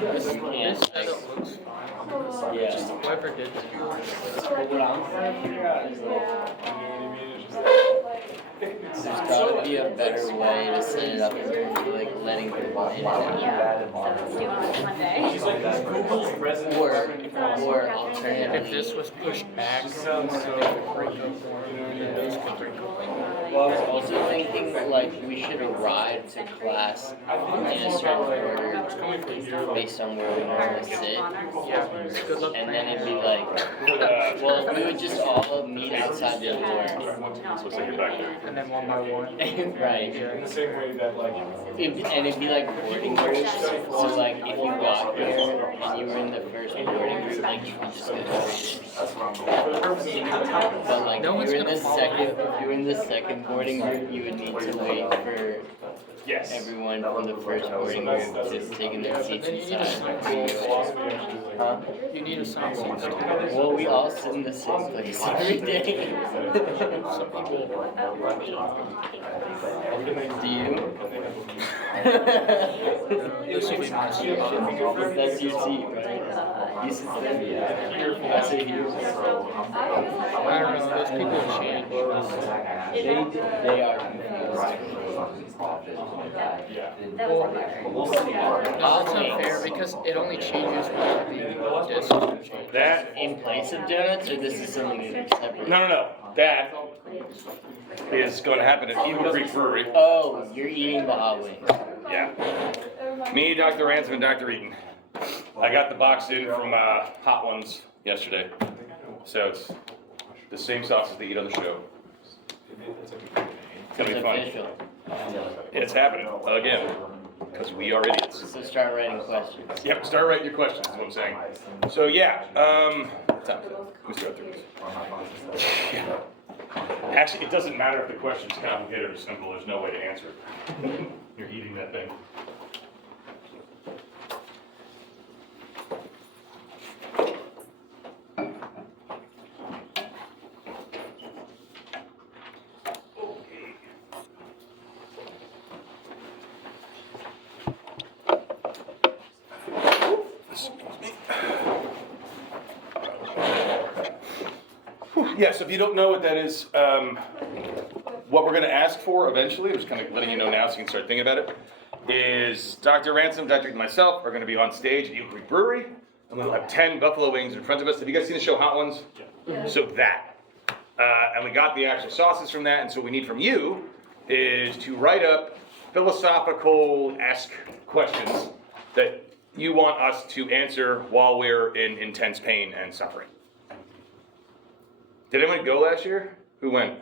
This looks fine. Yeah. Just whoever did it. What I'm trying to figure out is there's gotta be a better way to set it up for like letting people in and out. Yeah, so it's due on Monday. Or alternatively, If this was pushed back, those could wrinkle. I was also thinking like we should arrive to class in a certain order based on where we normally sit. Yeah, good luck. And then it'd be like, well, we would just all meet outside the door. And then one by one. Right. In the same way that like And it'd be like boarding groups. So like if you got here and you were in the first boarding group, like you could just go straight. But like No if one's you were in gonna the follow second, if you were in the second boarding group, you would need to wait for yes. everyone from the first boarding group to take in their seats Then you need a inside. sign. Huh? You need a sign. Well, we all sit in the same place every day. Some people. Do you? This would be my seat. That's your seat, right? You sit there. I sit here. I don't know, those people have changed. They are confused. No, that's not fair because it only changes when the discs change. That In place of donuts, or this is something separate? no. That is going to happen at Eagle Creek Brewery. Oh, you're eating Baja wings. Yeah. Me, Dr. Ransom, and Dr. Eaton. I got the box in from Hot Ones yesterday. So it's the same sauces they eat on the show. It's going to be fun. Official. It's happening again. Because we are idiots. So start writing questions. Yep, start writing your questions is what I'm saying. So yeah, what time is it? Let me start through this. Yeah. Actually, it doesn't matter if the question's complicated or simple, there's no way to answer it. You're eating that thing. Yeah, so if you don't know what that is, what we're going to ask for eventually, I'm just kind of letting you know now so you can start thinking about it, is Dr. Ransom, Dr. and myself are going to be on stage at Eagle Creek Brewery, and we'll have 10 buffalo wings in front of us. Have you guys seen the show Hot Ones? Yeah. So that. And we got the actual sauces from that, and so what we need from you is to write up philosophical-esque questions that you want us to answer while we're in intense pain and suffering. Did anyone go last year? Who went?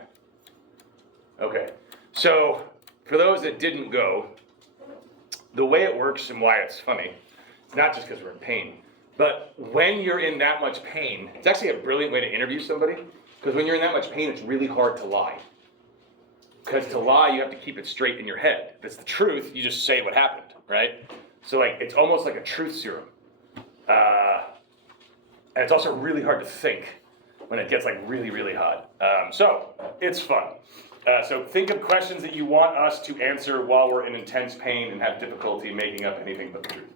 Okay. So, for those that didn't go, the way it works and why it's funny, it's not just because we're in pain, but when you're in that much pain, it's actually a brilliant way to interview somebody, because when you're in that much pain, it's really hard to lie. Because to lie, you have to keep it straight in your head. If it's the truth, you just say what happened, right? So like, it's almost like a truth serum. And it's also really hard to think when it gets like really, really hot. So it's fun. So think of questions that you want us to answer while we're in intense pain and have difficulty making up anything but the truth.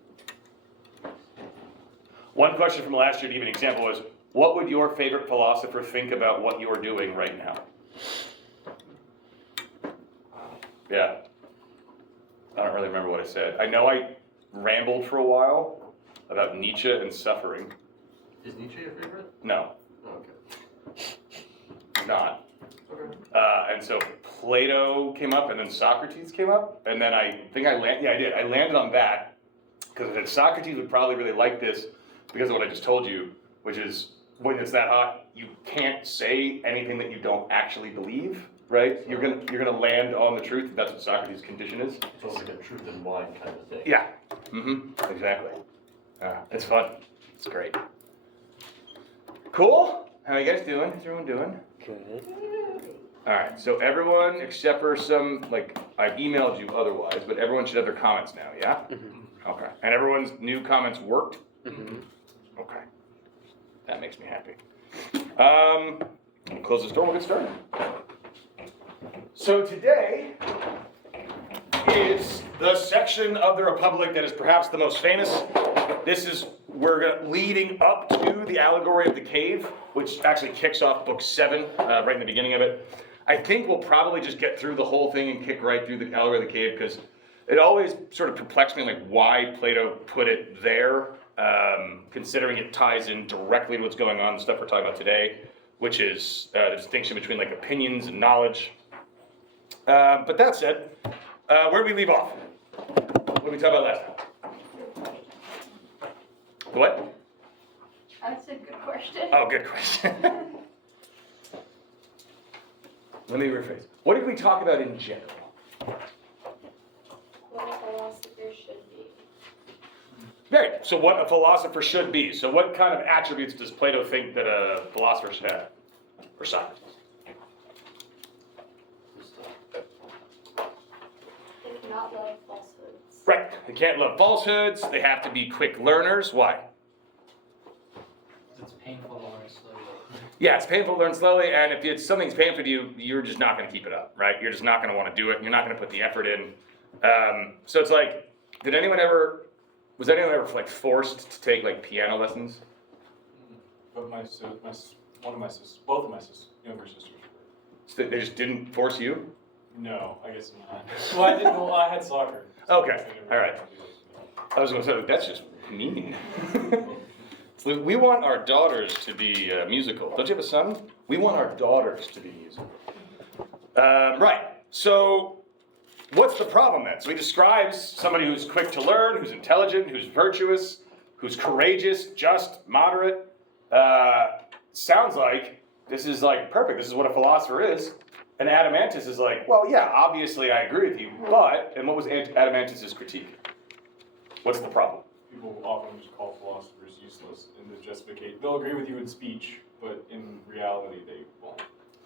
One question from last year to give an example was, what would your favorite philosopher think about what you're doing right now? Yeah. I don't really remember what I said. I know I rambled for a while about Nietzsche and suffering. Is Nietzsche your favorite? No. Oh, okay. Not. Okay. And so Plato came up, and then Socrates came up, and then I think I did. I landed on that because I said Socrates would probably really like this because of what I just told you, which is when it's that hot, you can't say anything that you don't actually believe, right? You're gonna land on the truth. That's what Socrates' condition is. So it's like a truth and wine kind of thing. Yeah. Exactly. It's fun. It's great. Cool. How are you guys doing? How's everyone doing? Good. All right, so everyone except for some, like, I've emailed you otherwise, but everyone should have their comments now, yeah? Mm-hmm. Okay, and everyone's new comments worked? Mm-hmm. Okay, that makes me happy. Close this door, we'll get started. So today is the section of the Republic that is perhaps the most famous leading up to the allegory of the cave, which actually kicks off book 7, right in the beginning of it. I think we'll probably just get through the whole thing and kick right through the allegory of the cave, because it always sort of perplexed me, like why Plato put it there, considering it ties in directly to what's going on, the stuff we're talking about today, which is the distinction between like opinions and knowledge. But that said, where did we leave off? What did we talk about last time? What? That's a good question. Oh, good question. Let me rephrase. What did we talk about in general? What a philosopher should be. Very good. So what a philosopher should be. So what kind of attributes does Plato think that a philosopher should have? Or Socrates? They cannot love falsehoods. Right. They can't love falsehoods. They have to be quick learners. Why? It's painful to learn slowly. Yeah, it's painful to learn slowly, and if something's painful to you, you're just not going to keep it up, right? You're just not going to want to do it. You're not going to put the effort in. So it's like, was anyone ever like forced to take like piano lessons? But one of my sisters, both of my younger sisters were. So they just didn't force you? No, I guess not. Well, I didn't. Well, I had soccer. Okay, all right. I was going to say, that's just mean. So we want our daughters to be musical. Don't you have a son? We want our daughters to be musical. Right. So what's the problem then? So he describes somebody who's quick to learn, who's intelligent, who's virtuous, who's courageous, just, moderate. Sounds like this is like perfect. This is what a philosopher is. And Adamantus is like, well, yeah, obviously I agree with you, but, and what was Adamantus' critique? What's the problem? People often just call philosophers useless in the justification. They'll agree with you in speech, but in reality they won't.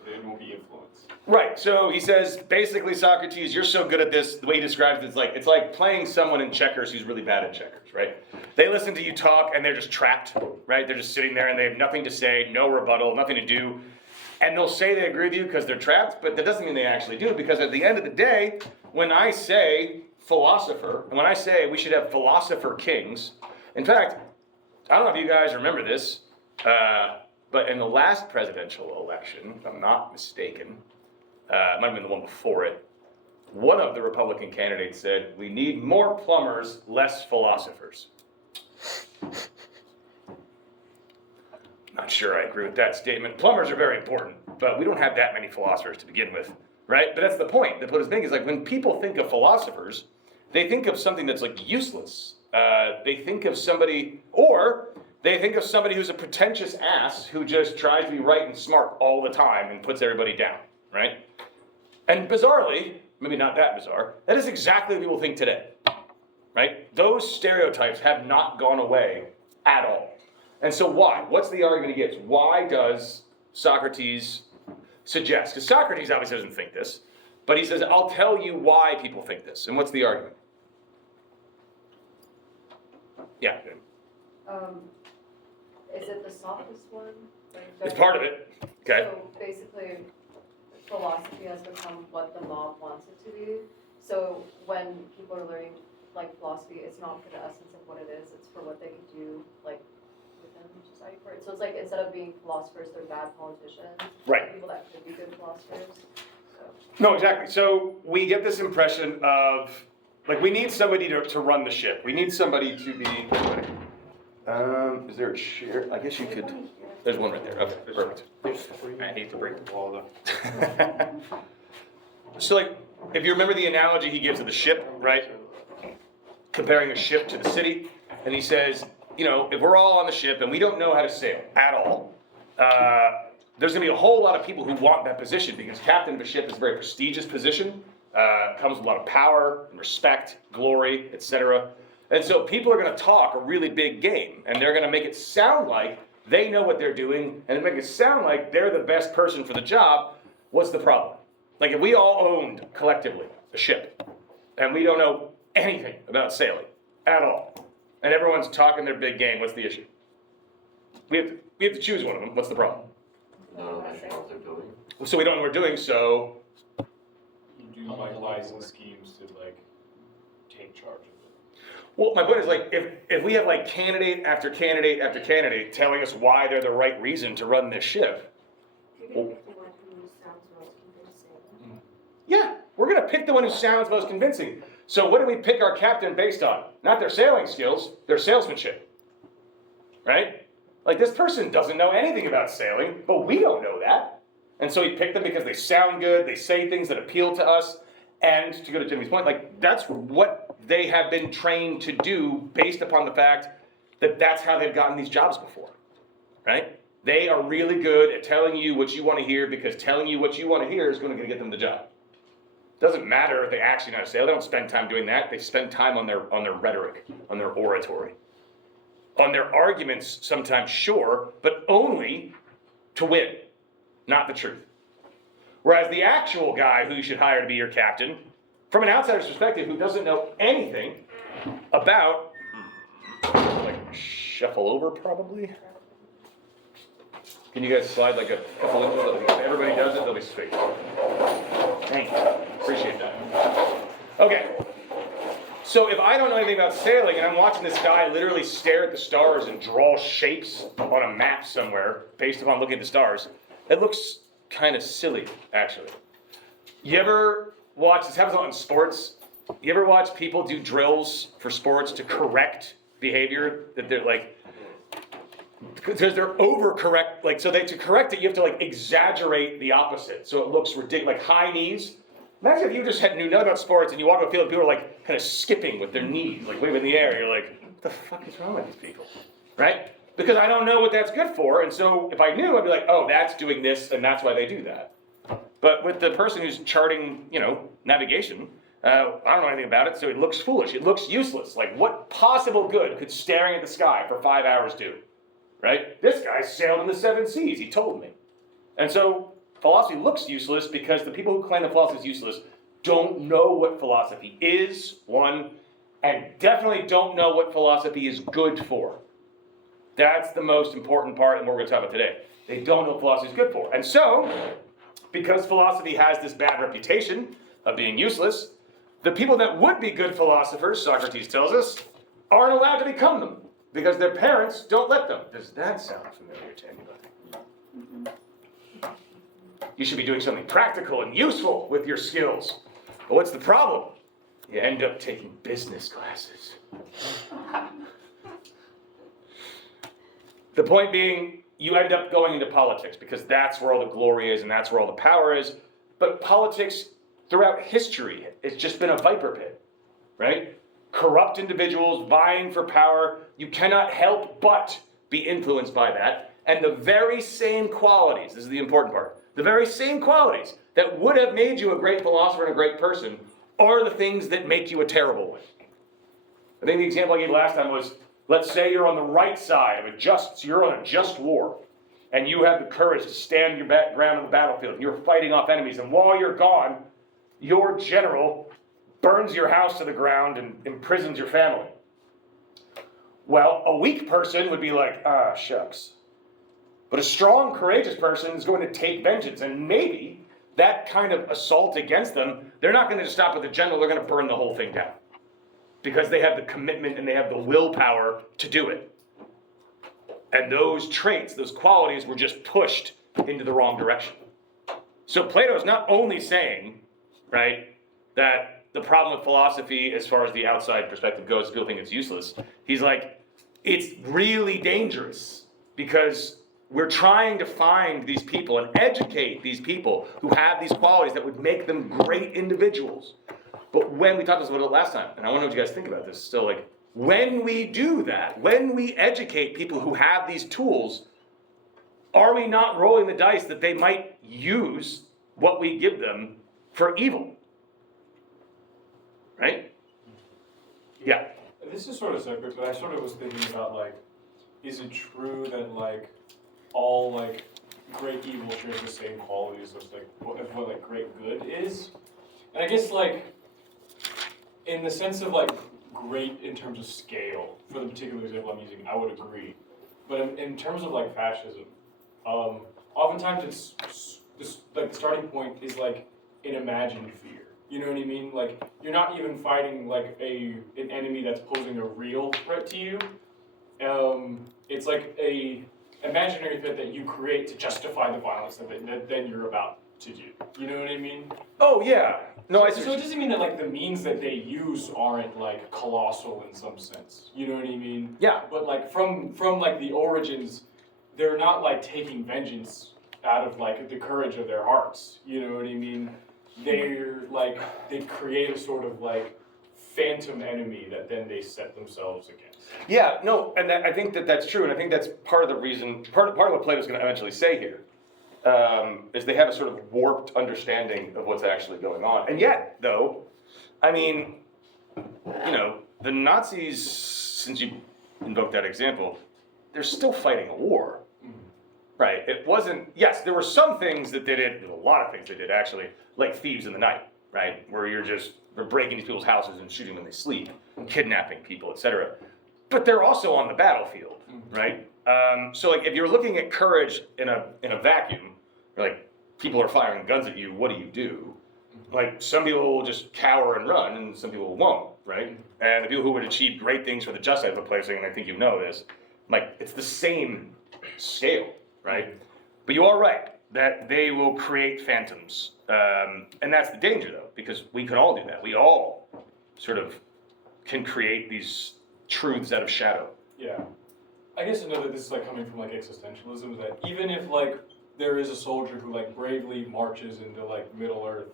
They won't be influenced. Right, so he says, basically, Socrates, you're so good at this, the way he describes it, it's like playing someone in checkers who's really bad at checkers, right? They listen to you talk and they're just trapped, right? They're just sitting there and they have nothing to say, no rebuttal, nothing to do. And they'll say they agree with you because they're trapped, but that doesn't mean they actually do, because at the end of the day, when I say philosopher, and when I say we should have philosopher kings, in fact, I don't know if you guys remember this, but in the last presidential election, if I'm not mistaken, it might have been the one before it, one of the Republican candidates said, we need more plumbers, less philosophers. Not sure I agree with that statement. Plumbers are very important, but we don't have that many philosophers to begin with, right? But that's the point. The point is like when people think of philosophers, they think of something that's like useless. They think of somebody, or they think of somebody who's a pretentious ass who just tries to be right and smart all the time and puts everybody down, right? And bizarrely, maybe not that bizarre, that is exactly what people think today, right? Those stereotypes have not gone away at all. And so why? What's the argument he gives? Why does Socrates suggest? Because Socrates obviously doesn't think this, but he says, I'll tell you why people think this. And what's the argument? Yeah. Is it the sophist one? It's part of it. Okay. So basically, philosophy has become what the mob wants it to be. So when people are learning like philosophy, it's not for the essence of what it is, it's for what they can do like within society for it. So it's like instead of being philosophers, they're bad politicians. Right. People that could be good philosophers. So. No, exactly. So we get this impression of, like, we need somebody to run the ship. We need somebody to be, is there a chair? I guess you could, there's one right there. Okay, perfect. I hate to break the wall though. So like, if you remember the analogy he gives of the ship, right? Comparing a ship to the city. And he says, you know, if we're all on the ship and we don't know how to sail at all, there's going to be a whole lot of people who want that position because captain of a ship is a very prestigious position. Comes with a lot of power and respect, glory, etc. And so people are going to talk a really big game, and they're going to make it sound like they know what they're doing, and make it sound like they're the best person for the job. What's the problem? Like if we all owned collectively a ship, and we don't know anything about sailing at all, and everyone's talking their big game, what's the issue? We have to choose one of them. What's the problem? Not understanding what they're doing. So we don't know what we're doing, so You do like lies and schemes to like take charge of it. Well, my point is like, if we have like candidate after candidate after candidate telling us why they're the right reason to run this ship, You're gonna pick the one who sounds most convincing. yeah, we're gonna pick the one who sounds most convincing. So what do we pick our captain based on? Not their sailing skills, their salesmanship, right? Like this person doesn't know anything about sailing, but we don't know that. And so we pick them because they sound good, they say things that appeal to us, and to go to Jimmy's point, like that's what they have been trained to do based upon the fact that that's how they've gotten these jobs before, right? They are really good at telling you what you want to hear because telling you what you want to hear is going to get them the job. Doesn't matter if they actually know how to sail. They don't spend time doing that. They spend time on their rhetoric, on their oratory, on their arguments sometimes, sure, but only to win, not the truth. Whereas the actual guy who you should hire to be your captain, from an outsider's perspective, who doesn't know anything about, like, shuffle over probably? Can you guys slide like a couple inches? If everybody does it, they'll be straight. Thank you. Appreciate that. Okay. So if I don't know anything about sailing and I'm watching this guy literally stare at the stars and draw shapes on a map somewhere based upon looking at the stars, it looks kind of silly, actually. You ever watch, this happens a lot in sports, you ever watch people do drills for sports to correct behavior that they're like, because they're overcorrect, like, so to correct it, you have to like exaggerate the opposite, so it looks ridiculous, like high knees. Imagine if you just knew nothing about sports and you walk on a field and people are like kind of skipping with their knees, like waving in the air, you're like, what the fuck is wrong with these people, right? Because I don't know what that's good for, and so if I knew, I'd be like, oh, that's doing this, and that's why they do that. But with the person who's charting, navigation, I don't know anything about it, so it looks foolish, it looks useless. Like, what possible good could staring at the sky for 5 hours do, right? This guy sailed in the 7 seas, he told me. And so, philosophy looks useless because the people who claim that philosophy is useless don't know what philosophy is, one, and definitely don't know what philosophy is good for. That's the most important part, and what we're going to talk about today. They don't know what philosophy is good for. And so, because philosophy has this bad reputation of being useless, the people that would be good philosophers, Socrates tells us, aren't allowed to become them, because their parents don't let them. Does that sound familiar to anybody? You should be doing something practical and useful with your skills. But what's the problem? You end up taking business classes. The point being, you end up going into politics because that's where all the glory is and that's where all the power is. But politics, throughout history, it's just been a viper pit, right? Corrupt individuals vying for power. You cannot help but be influenced by that. And the very same qualities, this is the important part, the very same qualities that would have made you a great philosopher and a great person are the things that make you a terrible one. I think the example I gave last time was, let's say you're on the right side of you're on a just war, and you have the courage to stand your ground on the battlefield, and you're fighting off enemies, and while you're gone, your general burns your house to the ground and imprisons your family. Well, a weak person would be like, shucks. But a strong, courageous person is going to take vengeance, and maybe that kind of assault against them, they're not going to just stop with the general, they're going to burn the whole thing down. Because they have the commitment and they have the willpower to do it. And those traits, those qualities were just pushed into the wrong direction. So Plato is not only saying, right, that the problem with philosophy as far as the outside perspective goes, people think it's useless. He's like, it's really dangerous because we're trying to find these people and educate these people who have these qualities that would make them great individuals. But when we talked about it last time, and I want to know what you guys think about this, still like, when we do that, when we educate people who have these tools, are we not rolling the dice that they might use what we give them for evil? Right? Yeah. This is sort of separate, but I sort of was thinking about, like, is it true that, like, all, like, great evil shares the same qualities as, like, what like, great good is? And I guess, like, in the sense of, like, great in terms of scale, for the particular example I'm using, I would agree. But in terms of, like, fascism, oftentimes it's, like, the starting point is, like, an imagined fear. You know what I mean? Like, you're not even fighting like an enemy that's posing a real threat to you. It's like a imaginary threat that you create to justify the violence that then you're about to do. You know what I mean? Oh yeah. No, I see. So it doesn't mean that like the means that they use aren't like colossal in some sense. You know what I mean? Yeah. But like from like the origins, they're not like taking vengeance out of like the courage of their hearts. You know what I mean? They're like they create a sort of like phantom enemy that then they set themselves against. Yeah, no, and I think that's true, and I think that's part of the reason, part of what Plato's going to eventually say here, is they have a sort of warped understanding of what's actually going on. And yet, though, I mean, you know, the Nazis, since you invoked that example, they're still fighting a war, right? It wasn't, yes, there were some things that they did, a lot of things they did actually, like thieves in the night, right? Where they're breaking into people's houses and shooting when they sleep, kidnapping people, etc. But they're also on the battlefield, right? So like if you're looking at courage in a vacuum, like people are firing guns at you, what do? Like some people will just cower and run, and some people won't, right? And the people who would achieve great things for the justice of the place, and I think you know this, like it's the same scale, right? But you are right that they will create phantoms, and that's the danger though, because we can all do that. We all sort of can create these truths out of shadow. Yeah. I guess to know that this is like coming from like existentialism, is that even if like there is a soldier who like bravely marches into like Middle Earth,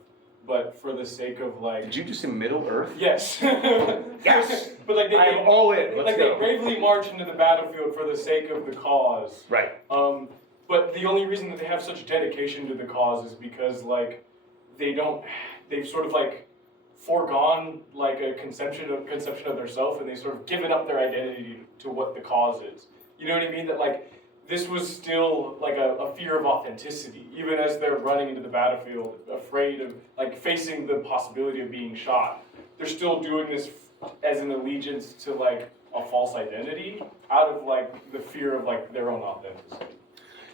but for the sake of like Did you just say Middle Earth? yes. Yes. But like I am all in. Let's like go. they bravely march into the battlefield for the sake of the cause. Right. But the only reason that they have such dedication to the cause is because like they've sort of like foregone like a conception of themselves, and they've sort of given up their identity to what the cause is. You know what I mean? That like this was still like a fear of authenticity, even as they're running into the battlefield, afraid of like facing the possibility of being shot. They're still doing this as an allegiance to like a false identity, out of like the fear of like their own authenticity.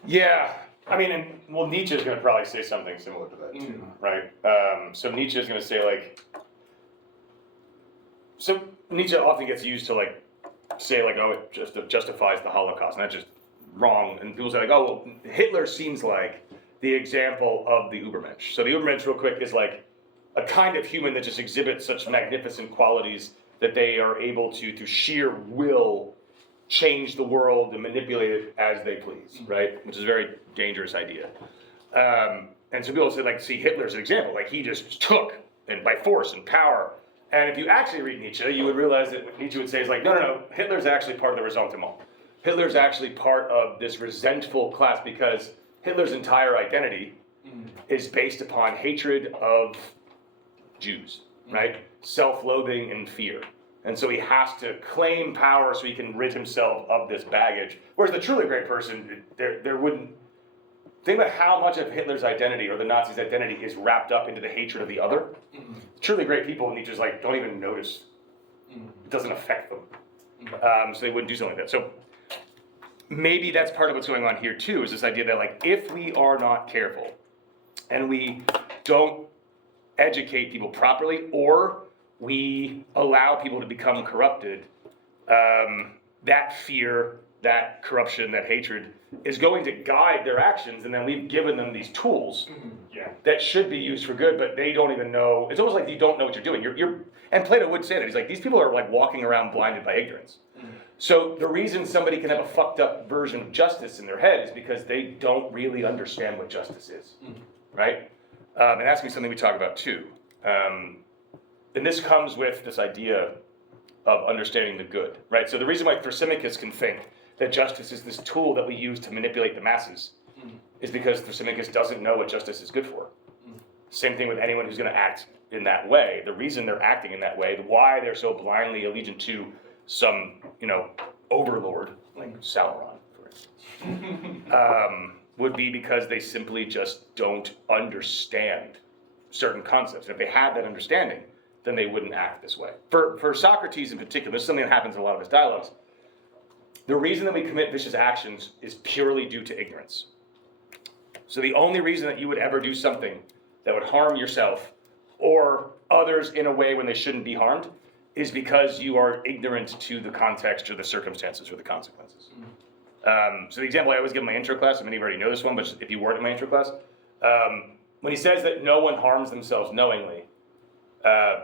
Yeah. I mean, and well, Nietzsche's going to probably say something similar to that too, right? So Nietzsche's going to say like, so Nietzsche often gets used to like say like, oh, it just justifies the Holocaust, and that's just wrong. And people say like, oh, well, Hitler seems like the example of the Übermensch. So the Übermensch, real quick, is like a kind of human that just exhibits such magnificent qualities that they are able to, through sheer will, change the world and manipulate it as they please, right? Which is a very dangerous idea. And so people say like, see Hitler as an example, like he just took, and by force and power. And if you actually read Nietzsche, you would realize that what Nietzsche would say is like, no, Hitler's actually part of the ressentiment. Hitler's actually part of this resentful class, because Hitler's entire identity is based upon hatred of Jews, right? Self-loathing and fear. And so he has to claim power so he can rid himself of this baggage. Whereas the truly great person, there wouldn't, think about how much of Hitler's identity or the Nazis' identity is wrapped up into the hatred of the other. Truly great people, Nietzsche's like, don't even notice. It doesn't affect them. So they wouldn't do something like that. So maybe that's part of what's going on here too, is this idea that like, if we are not careful and we don't educate people properly, or we allow people to become corrupted, that fear, that corruption, that hatred is going to guide their actions, and then we've given them these tools that should be used for good, but they don't even know. It's almost like you don't know what you're doing. And Plato would say that. He's like, these people are like walking around blinded by ignorance. So the reason somebody can have a fucked up version of justice in their head is because they don't really understand what justice is, right? And that's gonna be something we talk about too. And this comes with this idea of understanding the good, right? So the reason why Thrasymachus can think that justice is this tool that we use to manipulate the masses is because Thrasymachus doesn't know what justice is good for. Same thing with anyone who's going to act in that way. The reason they're acting in that way, why they're so blindly allegiant to some, overlord, like Sauron, for instance, would be because they simply just don't understand certain concepts. And if they had that understanding, then they wouldn't act this way. For Socrates in particular, this is something that happens in a lot of his dialogues. The reason that we commit vicious actions is purely due to ignorance. So the only reason that you would ever do something that would harm yourself or others in a way when they shouldn't be harmed is because you are ignorant to the context or the circumstances or the consequences. So the example I always give in my intro class, many of you already know this one, but if you weren't in my intro class, when he says that no one harms themselves knowingly,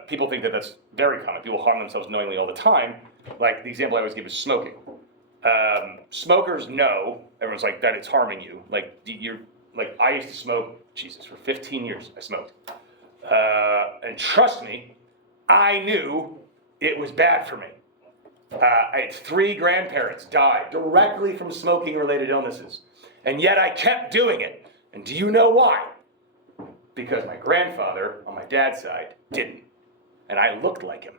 people think that that's very common. People harm themselves knowingly all the time. Like the example I always give is smoking. Smokers know, everyone's like, that it's harming you. Like I used to smoke, for 15 years I smoked. And trust me, I knew it was bad for me. I had 3 grandparents die directly from smoking-related illnesses. And yet I kept doing it. And do you know why? Because my grandfather, on my dad's side, didn't. And I looked like him.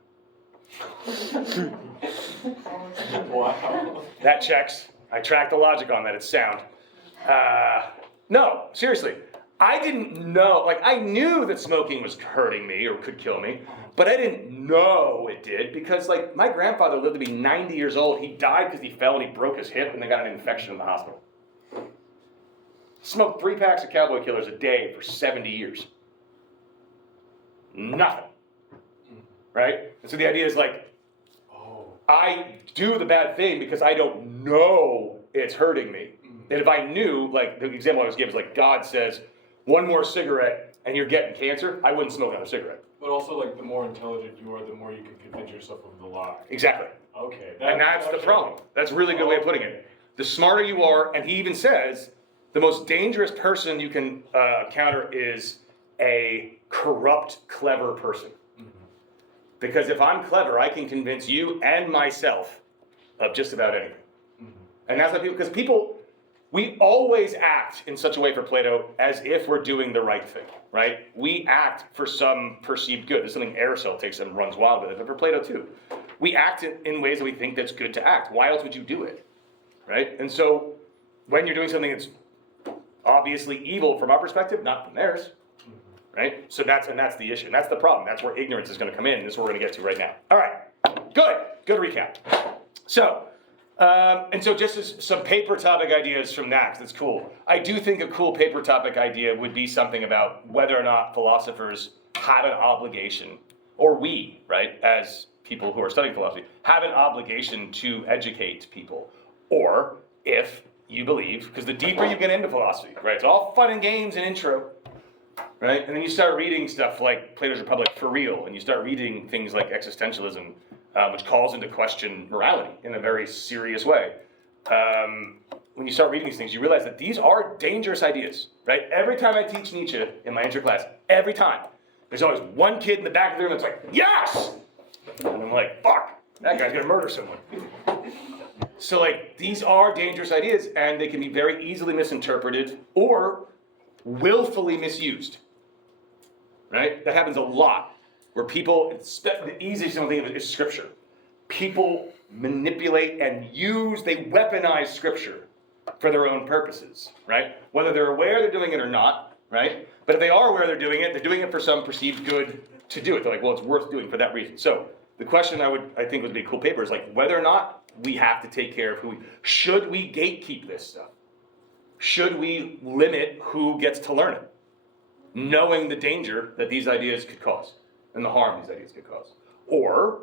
Wow. That checks. I tracked the logic on that. It's sound. No, seriously. I didn't know, I knew that smoking was hurting me or could kill me, but I didn't know it did because, my grandfather lived to be 90 years old. He died because he fell and he broke his hip and they got an infection in the hospital. Smoked 3 packs of Cowboy Killers a day for 70 years. Nothing. Right? And so the idea is I do the bad thing because I don't know it's hurting me. And if I knew, the example I always give is God says, 1 more cigarette and you're getting cancer, I wouldn't smoke another cigarette. But also, the more intelligent you are, the more you can convince yourself of the lie. Exactly. Okay. And that's the problem. That's a really good way of putting it. The smarter you are, and he even says, the most dangerous person you can encounter is a corrupt, clever person. Because if I'm clever, I can convince you and myself of just about anything. And that's why we always act in such a way for Plato as if we're doing the right thing, right? We act for some perceived good. There's something Aristotle takes and runs wild with it, but for Plato too. We act in ways that we think that's good to act. Why else would you do it, right? And so when you're doing something that's obviously evil from our perspective, not from theirs, right? So that's the issue. And that's the problem. That's where ignorance is going to come in. And this is what we're going to get to right now. All right, good recap. So, and so just as some paper topic ideas from that, 'cause it's cool. I do think a cool paper topic idea would be something about whether or not philosophers have an obligation, or we, right, as people who are studying philosophy, have an obligation to educate people. Or if you believe, because the deeper you get into philosophy, right, it's all fun and games and intro, right? And then you start reading stuff like Plato's Republic for real, and you start reading things like existentialism, which calls into question morality in a very serious way. When you start reading these things, you realize that these are dangerous ideas, right? Every time I teach Nietzsche in my intro class, every time, there's always one kid in the back of the room that's like, yes! And I'm like, fuck, that guy's gonna murder someone. So these are dangerous ideas, and they can be very easily misinterpreted or willfully misused, right? That happens a lot, where people, the easiest thing to think of is Scripture. People manipulate and they weaponize Scripture for their own purposes, right? Whether they're aware they're doing it or not, right? But if they are aware they're doing it for some perceived good to do it. They're like, well, it's worth doing for that reason. So the question I think would be a cool paper is whether or not we have to take care of should we gatekeep this stuff? Should we limit who gets to learn it? Knowing the danger that these ideas could cause and the harm these ideas could cause. Or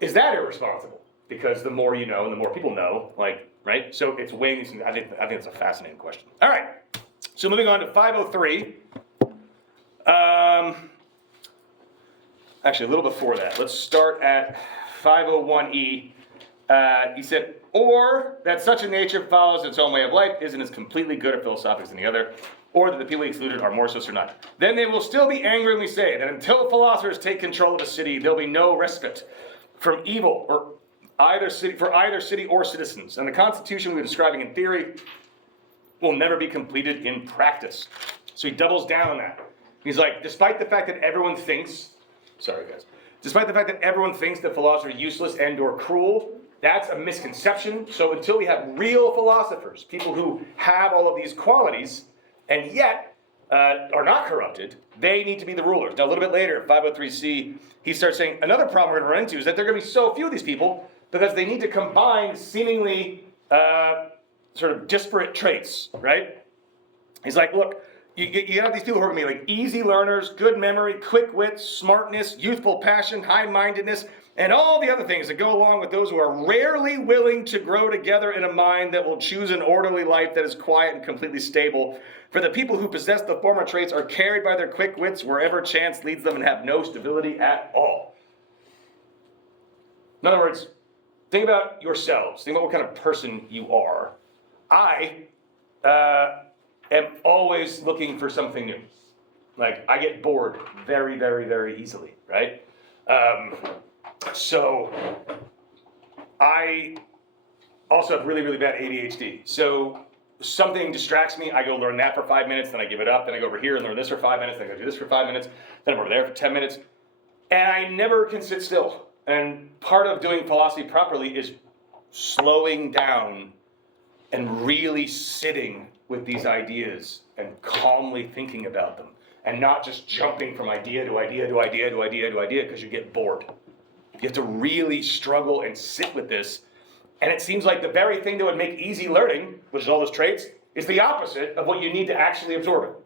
is that irresponsible? Because the more you know and the more people know, right? So it's weighing these things. I think it's a fascinating question. All right. So moving on to 503. Actually, a little before that. Let's start at 501e. He said, or that such a nature follows its own way of life, isn't as completely good or philosophic as any other, or that the people excluded are more so or not. Then they will still be angry when we say that until philosophers take control of a city, there'll be no respite from evil or either city or citizens. And the Constitution we're describing in theory will never be completed in practice. So he doubles down on that. He's like, despite the fact that everyone thinks that philosophers are useless and or cruel, that's a misconception. So until we have real philosophers, people who have all of these qualities and yet are not corrupted, they need to be the rulers. Now a little bit later, 503c, he starts saying another problem we're going to run into is that there are going to be so few of these people because they need to combine seemingly sort of disparate traits, right? He's like, look, you have these people who are going to be like easy learners, good memory, quick wit, smartness, youthful passion, high-mindedness, and all the other things that go along with those who are rarely willing to grow together in a mind that will choose an orderly life that is quiet and completely stable. For the people who possess the former traits are carried by their quick wits wherever chance leads them and have no stability at all. In other words, think about yourselves. Think about what kind of person you are. I am always looking for something new. Like, I get bored very, very, very easily, right? So I also have really, really bad ADHD. So something distracts me, I go learn that for 5 minutes, then I give it up, then I go over here and learn this for 5 minutes, then I go do this for 5 minutes, then I'm over there for 10 minutes. And I never can sit still. And part of doing philosophy properly is slowing down and really sitting with these ideas and calmly thinking about them. And not just jumping from idea to idea to idea to idea to idea because you get bored. You have to really struggle and sit with this. And it seems like the very thing that would make easy learning, which is all those traits, is the opposite of what you need to actually absorb it.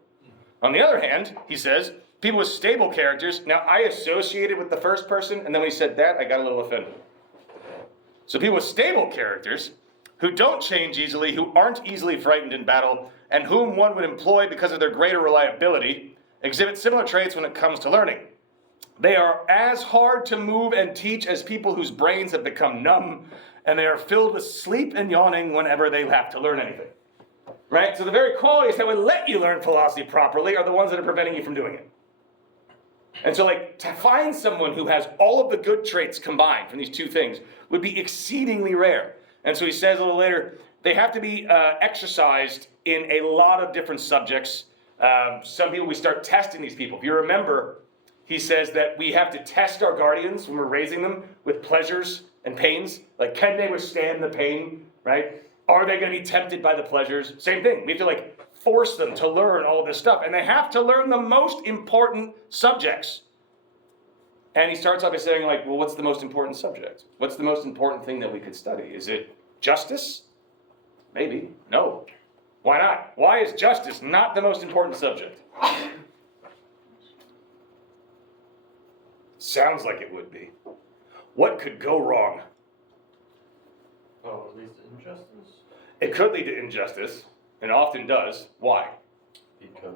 On the other hand, he says, people with stable characters, now I associated with the first person, and then when he said that, I got a little offended. So people with stable characters, who don't change easily, who aren't easily frightened in battle, and whom one would employ because of their greater reliability, exhibit similar traits when it comes to learning. They are as hard to move and teach as people whose brains have become numb, and they are filled with sleep and yawning whenever they have to learn anything. Right? So the very qualities that would let you learn philosophy properly are the ones that are preventing you from doing it. And so, like, to find someone who has all of the good traits combined from these two things would be exceedingly rare. And so he says a little later, they have to be exercised in a lot of different subjects. Some people, we start testing these people. If you remember, he says that we have to test our guardians when we're raising them with pleasures and pains. Like, can they withstand the pain, right? Are they going to be tempted by the pleasures? Same thing. We have to, like, force them to learn all this stuff. And they have to learn the most important subjects. And he starts off by saying, like, well, what's the most important subject? What's the most important thing that we could study? Is it justice? Maybe. No. Why not? Why is justice not the most important subject? Sounds like it would be. What could go wrong? Oh, at least injustice? It could lead to injustice, and often does. Why? Because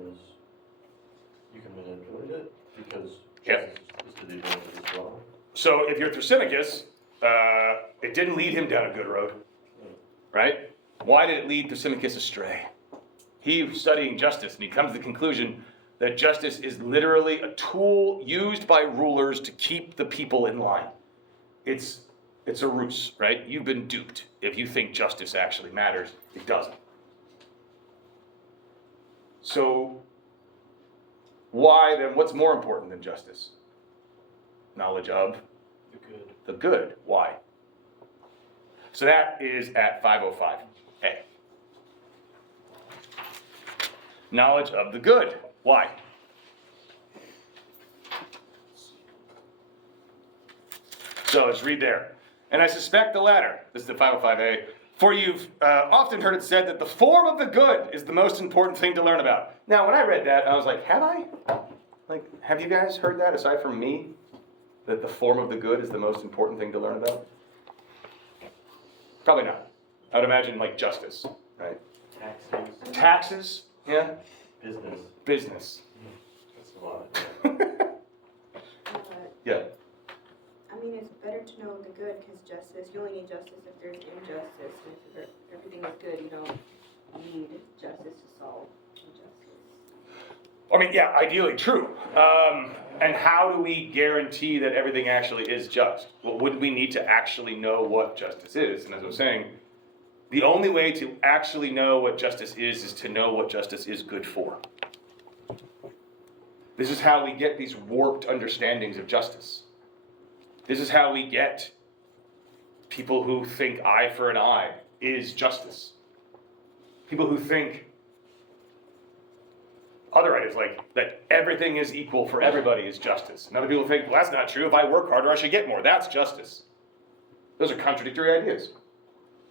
you can manipulate it, because Yep. justice is to the advantage as well. So if you're Thrasymachus, it didn't lead him down a good road, right? Why did it lead Thrasymachus astray? He was studying justice, and he comes to the conclusion that justice is literally a tool used by rulers to keep the people in line. It's a ruse, right? You've been duped. If you think justice actually matters, it doesn't. So why then, what's more important than justice? Knowledge of The good. the good. Why? So that is at 505A. Knowledge of the good. Why? So let's read there. And I suspect the latter. This is the 505A. For you've often heard it said that the form of the good is the most important thing to learn about. Now, when I read that, I was like, have I? Like, have you guys heard that aside from me? That the form of the good is the most important thing to learn about? Probably not. I would imagine like justice, right? Taxes, Taxes, yeah. business, Business. that's a lot. Yeah. I mean, it's better to know the good, because justice, you only need justice if there's injustice. And if everything is good, you don't need justice to solve injustice. I mean, yeah, ideally true. And how do we guarantee that everything actually is just? Well, wouldn't we need to actually know what justice is? And as I was saying, the only way to actually know what justice is to know what justice is good for. This is how we get these warped understandings of justice. This is how we get people who think eye for an eye is justice. People who think other ideas, like that everything is equal for everybody is justice. And other people think, well, that's not true. If I work harder, I should get more. That's justice. Those are contradictory ideas.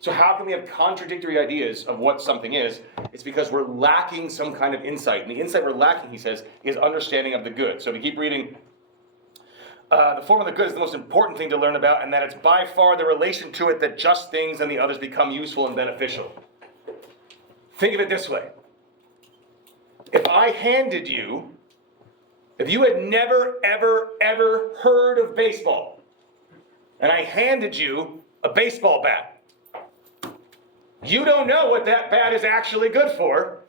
So how can we have contradictory ideas of what something is? It's because we're lacking some kind of insight. And the insight we're lacking, he says, is understanding of the good. So if you keep reading, the form of the good is the most important thing to learn about, and that it's by far the relation to it that just things and the others become useful and beneficial. Think of it this way. If I handed you, if you had never, ever, ever heard of baseball, and I handed you a baseball bat, you don't know what that bat is actually good for.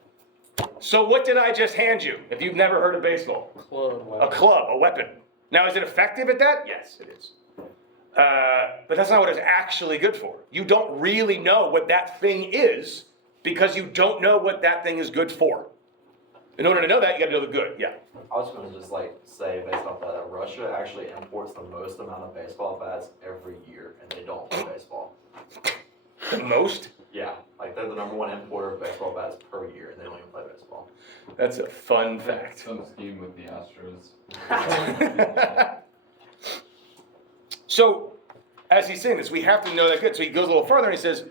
So what did I just hand you if you've never heard of baseball? A club, a weapon. Now, is it effective at that? Yes, it is. But that's not what it's actually good for. You don't really know what that thing is because you don't know what that thing is good for. In order to know that, you gotta know the good, yeah. I was gonna just like say based off that Russia actually imports the most amount of baseball bats every year, and they don't play baseball. The most? Yeah, like they're the #1 importer of baseball bats per year, and they don't even play baseball. That's a fun fact. Some scheme with the Astros. So, as he's saying this, we have to know that good. So he goes a little further and he says,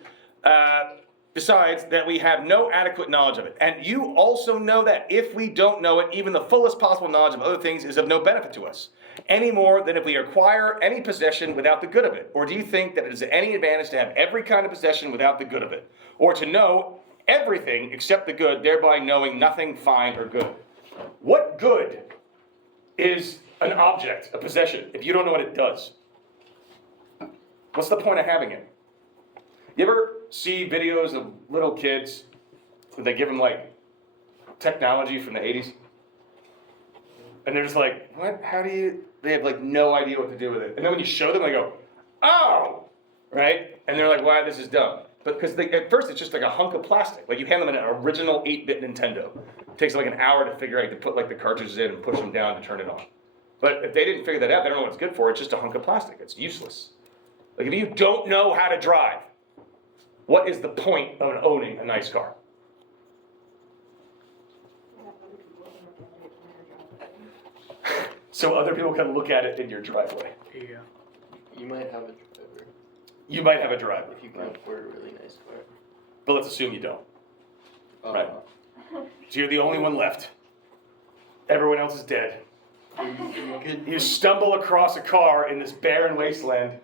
besides that we have no adequate knowledge of it. And you also know that if we don't know it, even the fullest possible knowledge of other things is of no benefit to us, any more than if we acquire any possession without the good of it. Or do you think that it is any advantage to have every kind of possession without the good of it? Or to know everything except the good, thereby knowing nothing fine or good? What good is an object, a possession, if you don't know what it does? What's the point of having it? You ever see videos of little kids where they give them like technology from the 80s? And they're just like, what? How do you? They have like no idea what to do with it. And then when you show them, they go, oh, right? And they're like, why, this is dumb. But because at first it's just like a hunk of plastic. Like you hand them an original 8-bit Nintendo. It takes like an hour to figure out to put like the cartridges in and push them down to turn it on. But if they didn't figure that out, they don't know what it's good for. It's just a hunk of plastic. It's useless. Like if you don't know how to drive, what is the point of owning a nice car? So other people can look at it in your driveway. Yeah. You might have a driver. You might have a driver. If you can afford a really nice car. But let's assume you don't. Right. So you're the only one left. Everyone else is dead. You stumble across a car in this barren wasteland,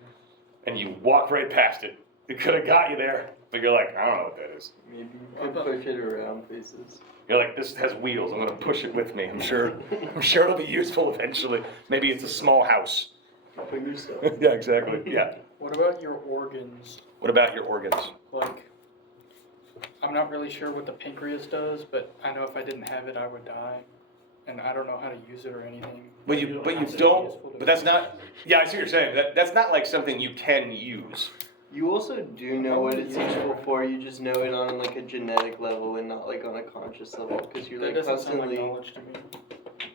and you walk right past it. It could have got you there, but you're like, I don't know what that is. Maybe you could push it around places. You're like, this has wheels. I'm gonna push it with me. I'm sure it'll be useful eventually. Maybe it's a small house. For yourself. Yeah, exactly. Yeah. What about your organs? What about your organs? Like, I'm not really sure what the pancreas does, but I know if I didn't have it, I would die. And I don't know how to use it or anything. But you don't. But that's not. Yeah, I see what you're saying. That's not like something you can use. You also do know what it's useful for. You just know it on like a genetic level and not like on a conscious level because you're That like doesn't sound constantly. like knowledge to me.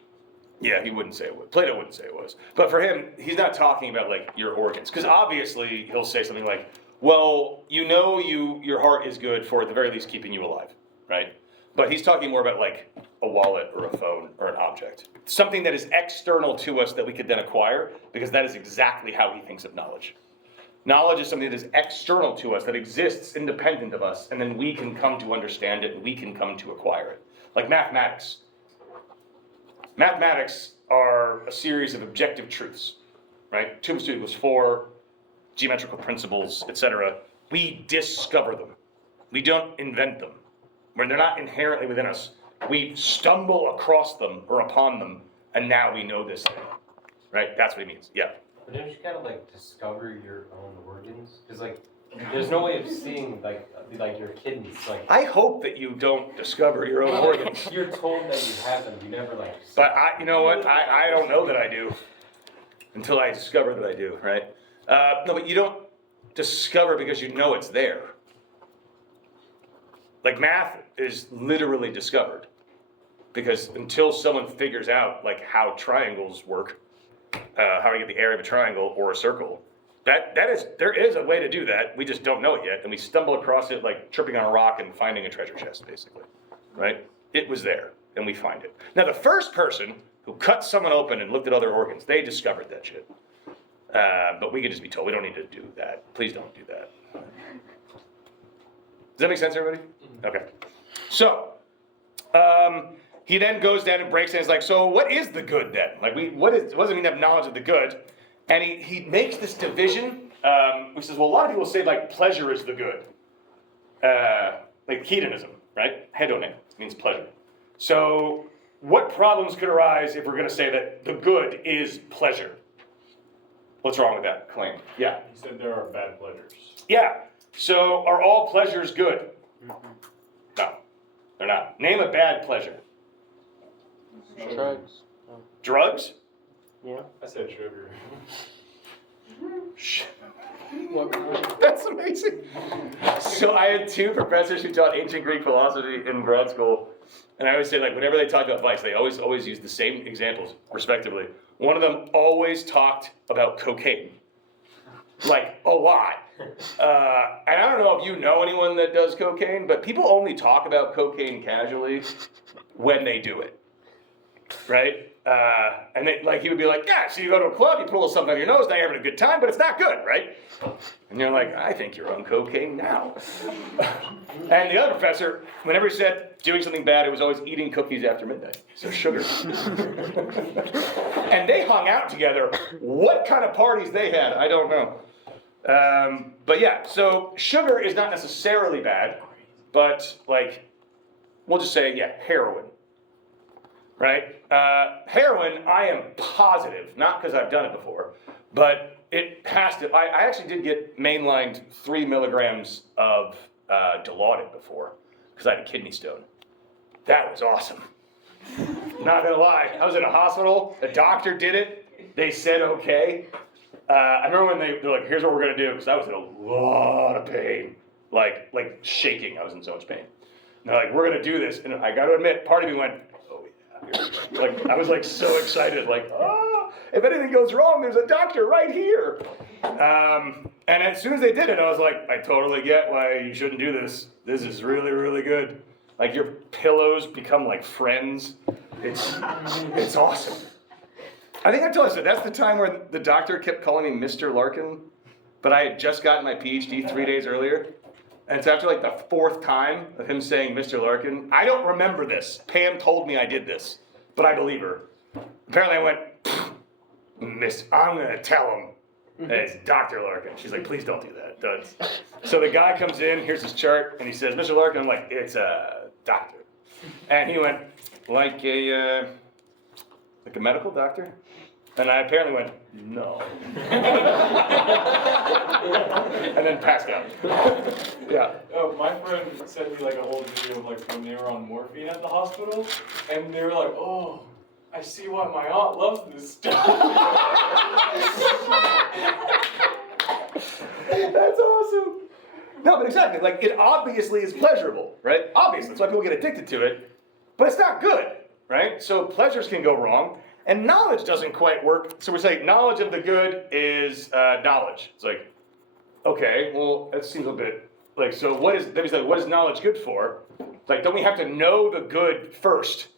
Yeah, he wouldn't say it was. Plato wouldn't say it was. But for him, he's not talking about like your organs. Because obviously he'll say something like, well, you know your heart is good for at the very least keeping you alive, right? But he's talking more about like a wallet or a phone or an object. Something that is external to us that we could then acquire, because that is exactly how he thinks of knowledge. Knowledge is something that is external to us, that exists independent of us, and then we can come to understand it and we can come to acquire it. Like mathematics. Mathematics are a series of objective truths, right? 2 plus 2 equals 4, geometrical principles, etc. We discover them. We don't invent them. When they're not inherently within us, we stumble across them or upon them, and now we know this thing, right? That's what he means, yeah. But don't you kind of like discover your own organs? Because like, there's no way of seeing like your kidneys. Like, I hope that you don't discover your own organs. you're told that you have them. You never like. But you know what? I don't know that I do until I discover that I do, right? No, but you don't discover because you know it's there. Like math is literally discovered because until someone figures out like how triangles work, how to get the area of a triangle or a circle, there is a way to do that. We just don't know it yet, and we stumble across it like tripping on a rock and finding a treasure chest, basically, right? It was there, and we find it. Now, the first person who cut someone open and looked at other organs, they discovered that shit. But we could just be told we don't need to do that. Please don't do that. Does that make sense, everybody? Okay. So, he then goes down and breaks it and is like, so what is the good then? Like, what does it mean to have knowledge of the good? And he makes this division, which says, well, a lot of people say, like, pleasure is the good. Like hedonism, right? Hedone means pleasure. So, what problems could arise if we're going to say that the good is pleasure? What's wrong with that claim? Yeah. He said there are bad pleasures. Yeah. So, are all pleasures good? No, they're not. Name a bad pleasure. Drugs. Drugs? I said sugar. What kind? That's amazing. So I had two professors who taught ancient Greek philosophy in grad school, and I always say, like, whenever they talk about vice, they always use the same examples, respectively. One of them always talked about cocaine, like a lot. And I don't know if you know anyone that does cocaine, but people only talk about cocaine casually when they do it, right? And they, like, he would be like, yeah, so you go to a club, you put a little something on your nose, now you're having a good time, but it's not good, right? And you're like, I think you're on cocaine now. And the other professor, whenever he said doing something bad, it was always eating cookies after midnight. So sugar. And they hung out together. What kind of parties they had, I don't know. But yeah, so sugar is not necessarily bad, but like, we'll just say, yeah, heroin. Right? Heroin, I am positive, not because I've done it before, but it has to, I actually did get mainlined 3 milligrams of Dilaudid before, because I had a kidney stone. That was awesome. Not gonna lie, I was in a hospital, a doctor did it, they said okay. I remember when they're like, here's what we're gonna do, because I was in a lot of pain, like shaking, I was in so much pain. And they're like, we're gonna do this, and I gotta admit, part of me went, like, I was like so excited, like, oh, if anything goes wrong, there's a doctor right here. And as soon as they did it, I was like, I totally get why you shouldn't do this. This is really, really good. Like, your pillows become like friends. It's awesome. I think I told you, so that's the time where the doctor kept calling me Mr. Larkin, but I had just gotten my PhD 3 days earlier. And it's after like the 4th time of him saying Mr. Larkin. I don't remember this. Pam told me I did this, but I believe her. Apparently I went, I'm gonna tell him that it's Dr. Larkin. She's like, please don't do that, Duds. So the guy comes in, here's his chart, and he says, Mr. Larkin. I'm like, it's a doctor. And he went, like a medical doctor? And I apparently went, no. And then passed out. Yeah. Oh, my friend sent me like a whole video of like when they were on morphine at the hospital, and they were like, oh, I see why my aunt loves this stuff. That's awesome. No, but exactly, like, it obviously is pleasurable, right? Obviously, that's why people get addicted to it, but it's not good, right? So pleasures can go wrong. And knowledge doesn't quite work. So we're saying knowledge of the good is knowledge. It's like, okay, well, that seems a bit like, so what is knowledge good for? Like, don't we have to know the good first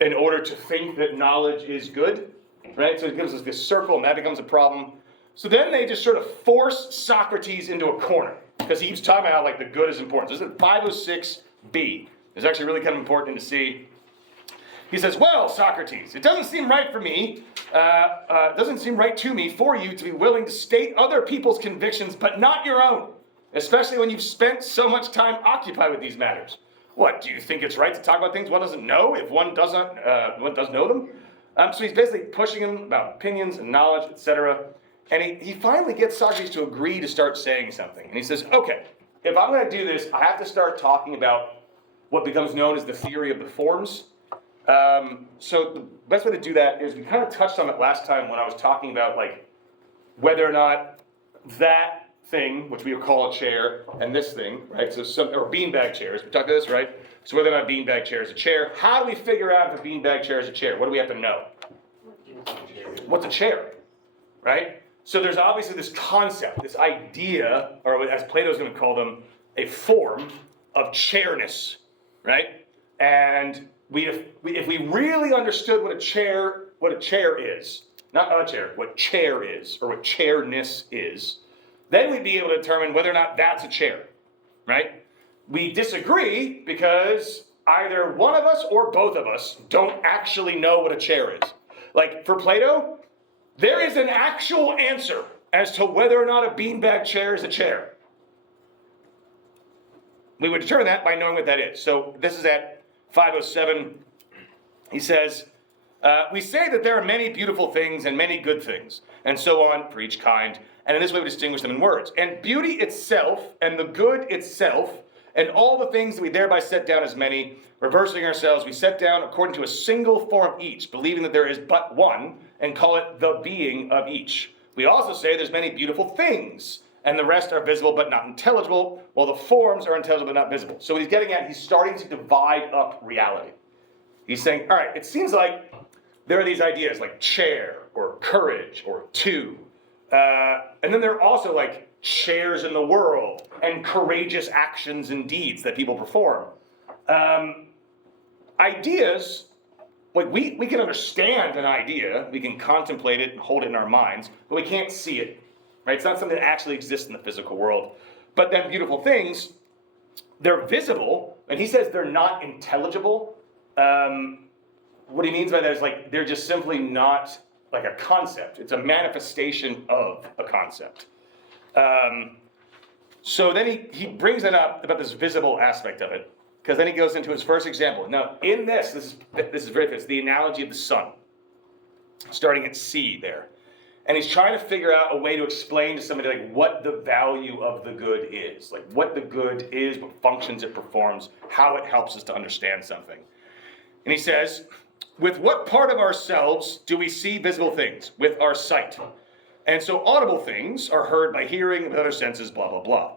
in order to think that knowledge is good? Right? So it gives us this circle, and that becomes a problem. So then they just sort of force Socrates into a corner, because he keeps talking about how, like, the good is important. So this is 506b. It's actually really kind of important to see. He says, well, Socrates, it doesn't seem right for me, doesn't seem right to me for you to be willing to state other people's convictions, but not your own, especially when you've spent so much time occupied with these matters. What, do you think it's right to talk about things one doesn't know if one does know them? So he's basically pushing him about opinions and knowledge, etc. And he finally gets Socrates to agree to start saying something. And he says, okay, if I'm going to do this, I have to start talking about what becomes known as the theory of the forms. So the best way to do that is, we kind of touched on it last time when I was talking about, like, whether or not that thing, which we would call a chair, and this thing, right? So or beanbag chairs. We talked about this, right? So whether or not a beanbag chair is a chair. How do we figure out if a beanbag chair is a chair? What do we have to know? What's a chair, right? So there's obviously this concept, this idea, or as Plato's going to call them, a form of chairness, right? And if we really understood what a chair is, not a chair, what chair is, or what chairness is, then we'd be able to determine whether or not that's a chair, right? We disagree because either one of us or both of us don't actually know what a chair is. Like for Plato, there is an actual answer as to whether or not a beanbag chair is a chair. We would determine that by knowing what that is. So this is at 507. He says, we say that there are many beautiful things and many good things, and so on for each kind, and in this way we distinguish them in words. And beauty itself, and the good itself, and all the things that we thereby set down as many, reversing ourselves, we set down according to a single form each, believing that there is but one, and call it the being of each. We also say there's many beautiful things, and the rest are visible but not intelligible, while the forms are intelligible but not visible. So what he's getting at, he's starting to divide up reality. He's saying, all right, it seems like there are these ideas like chair, or courage, or two. And then there are also like shares in the world, and courageous actions and deeds that people perform. Ideas, like we can understand an idea, we can contemplate it and hold it in our minds, but we can't see it, right? It's not something that actually exists in the physical world. But then beautiful things, they're visible, and he says they're not intelligible. What he means by that is like they're just simply not like a concept. It's a manifestation of a concept. So then he brings it up about this visible aspect of it, because then he goes into his first example. Now, in this is very famous, the analogy of the sun, starting at C there. And he's trying to figure out a way to explain to somebody like what the value of the good is, like what the good is, what functions it performs, how it helps us to understand something. And he says, with what part of ourselves do we see visible things? With our sight. And so audible things are heard by hearing, with other senses, blah, blah, blah.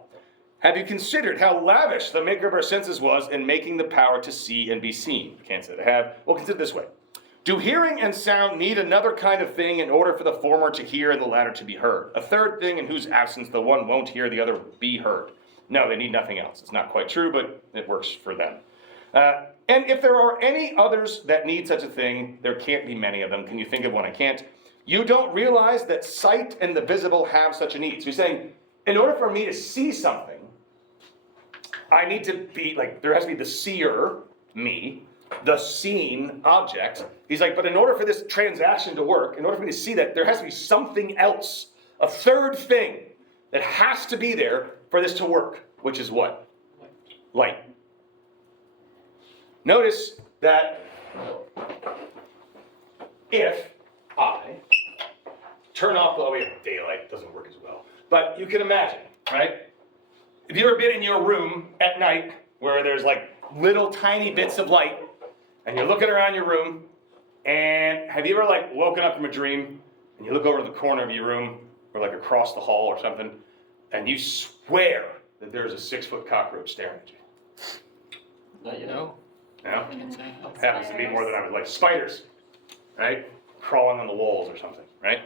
Have you considered how lavish the maker of our senses was in making the power to see and be seen? Can't say to have. Well, consider it this way. Do hearing and sound need another kind of thing in order for the former to hear and the latter to be heard? A third thing in whose absence the one won't hear, the other be heard. No, they need nothing else. It's not quite true, but it works for them. And if there are any others that need such a thing, there can't be many of them. Can you think of one? I can't. You don't realize that sight and the visible have such a need. So he's saying, in order for me to see something, I need to be, like, there has to be the seer, me, the seen object. He's like, but in order for this transaction to work, in order for me to see that, there has to be something else, a third thing that has to be there for this to work, which is what? Light. Notice that if I turn off the daylight, it doesn't work as well. But you can imagine, right? Have you ever been in your room at night where there's like little tiny bits of light and you're looking around your room, and have you ever like woken up from a dream and you look over to the corner of your room or like across the hall or something and you swear that there's a 6-foot cockroach staring at you? Not yet. No. No? Can't say. Happens to be more than I would like. Spiders, right? Crawling on the walls or something, right?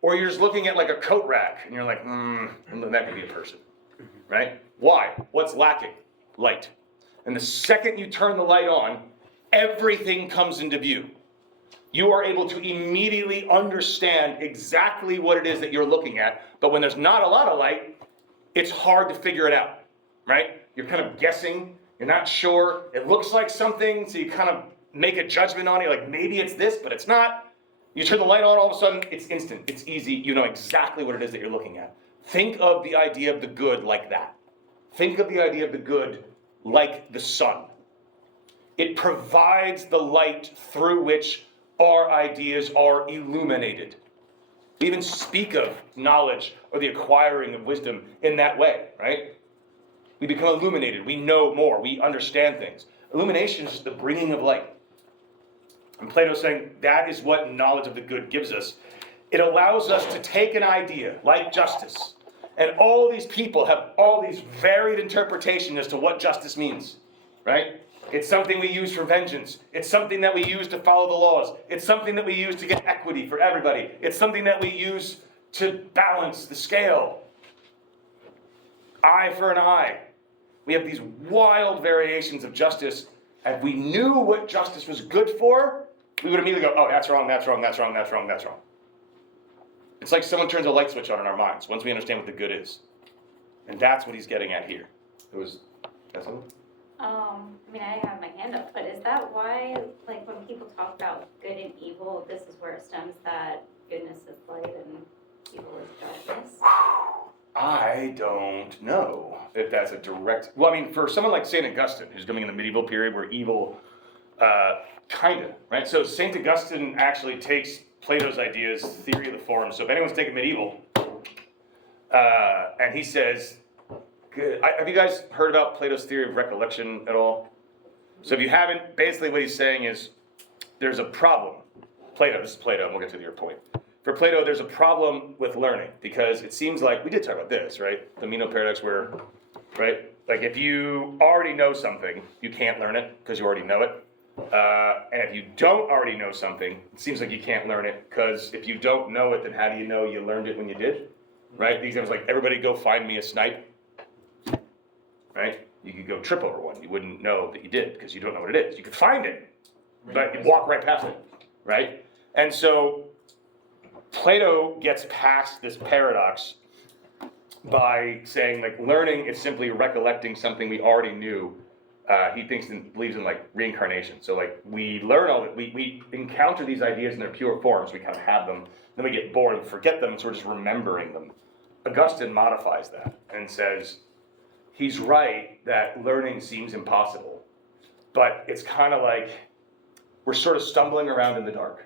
Or you're just looking at like a coat rack and you're like, that could be a person, right? Why? What's lacking? Light. And the second you turn the light on, everything comes into view. You are able to immediately understand exactly what it is that you're looking at, but when there's not a lot of light, it's hard to figure it out, right? You're kind of guessing, you're not sure, it looks like something, so you kind of make a judgment on it, like maybe it's this, but it's not. You turn the light on, all of a sudden, it's instant, it's easy, you know exactly what it is that you're looking at. Think of the idea of the good like that. Think of the idea of the good like the sun. It provides the light through which our ideas are illuminated. We even speak of knowledge or the acquiring of wisdom in that way, right? We become illuminated, we know more, we understand things. Illumination is just the bringing of light. And Plato's saying that is what knowledge of the good gives us. It allows us to take an idea, like justice, and all these people have all these varied interpretations as to what justice means, right? It's something we use for vengeance. It's something that we use to follow the laws. It's something that we use to get equity for everybody. It's something that we use to balance the scale. Eye for an eye. We have these wild variations of justice. If we knew what justice was good for, we would immediately go, oh, that's wrong, that's wrong, that's wrong, that's wrong, that's wrong. It's like someone turns a light switch on in our minds once we understand what the good is. And that's what he's getting at here. It was, that's all? I mean, I have my hand up, but is that why, like, when people talk about good and evil, this is where it stems that goodness is light and evil is darkness? I don't know if that's a direct, well, I mean, for someone like St. Augustine, who's living in the medieval period where evil, kinda, right? So St. Augustine actually takes Plato's ideas, theory of the form. So if anyone's taken medieval, and he says, have you guys heard about Plato's theory of recollection at all? So if you haven't, basically what he's saying is there's a problem. Plato, this is Plato, and we'll get to your point. For Plato, there's a problem with learning because it seems like, we did talk about this, right? The Meno paradox where, right? Like if you already know something, you can't learn it because you already know it. And if you don't already know something, it seems like you can't learn it because if you don't know it, then how do you know you learned it when you did? Right? The example's like, everybody go find me a snipe. Right? You could go trip over one. You wouldn't know that you did because you don't know what it is. You could find it, but you walk right past it. Right? And so Plato gets past this paradox by saying like learning is simply recollecting something we already knew. He thinks and believes in like reincarnation. So like we learn all that, we encounter these ideas in their pure forms, we kind of have them, then we get bored and forget them, so we're just remembering them. Augustine modifies that and says, he's right that learning seems impossible, but it's kind of like we're sort of stumbling around in the dark.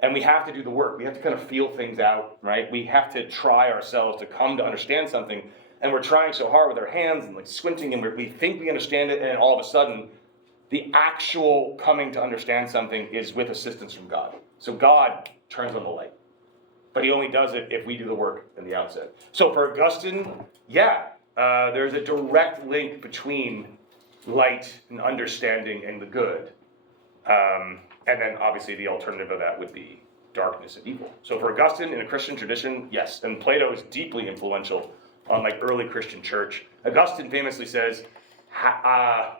And we have to do the work. We have to kind of feel things out, right? We have to try ourselves to come to understand something. And we're trying so hard with our hands and like squinting and we think we understand it, and then all of a sudden, the actual coming to understand something is with assistance from God. So God turns on the light. But he only does it if we do the work in the outset. So for Augustine, there's a direct link between light and understanding and the good. And then obviously the alternative of that would be darkness and evil. So for Augustine in a Christian tradition, yes. And Plato is deeply influential on like early Christian church. Augustine famously says, I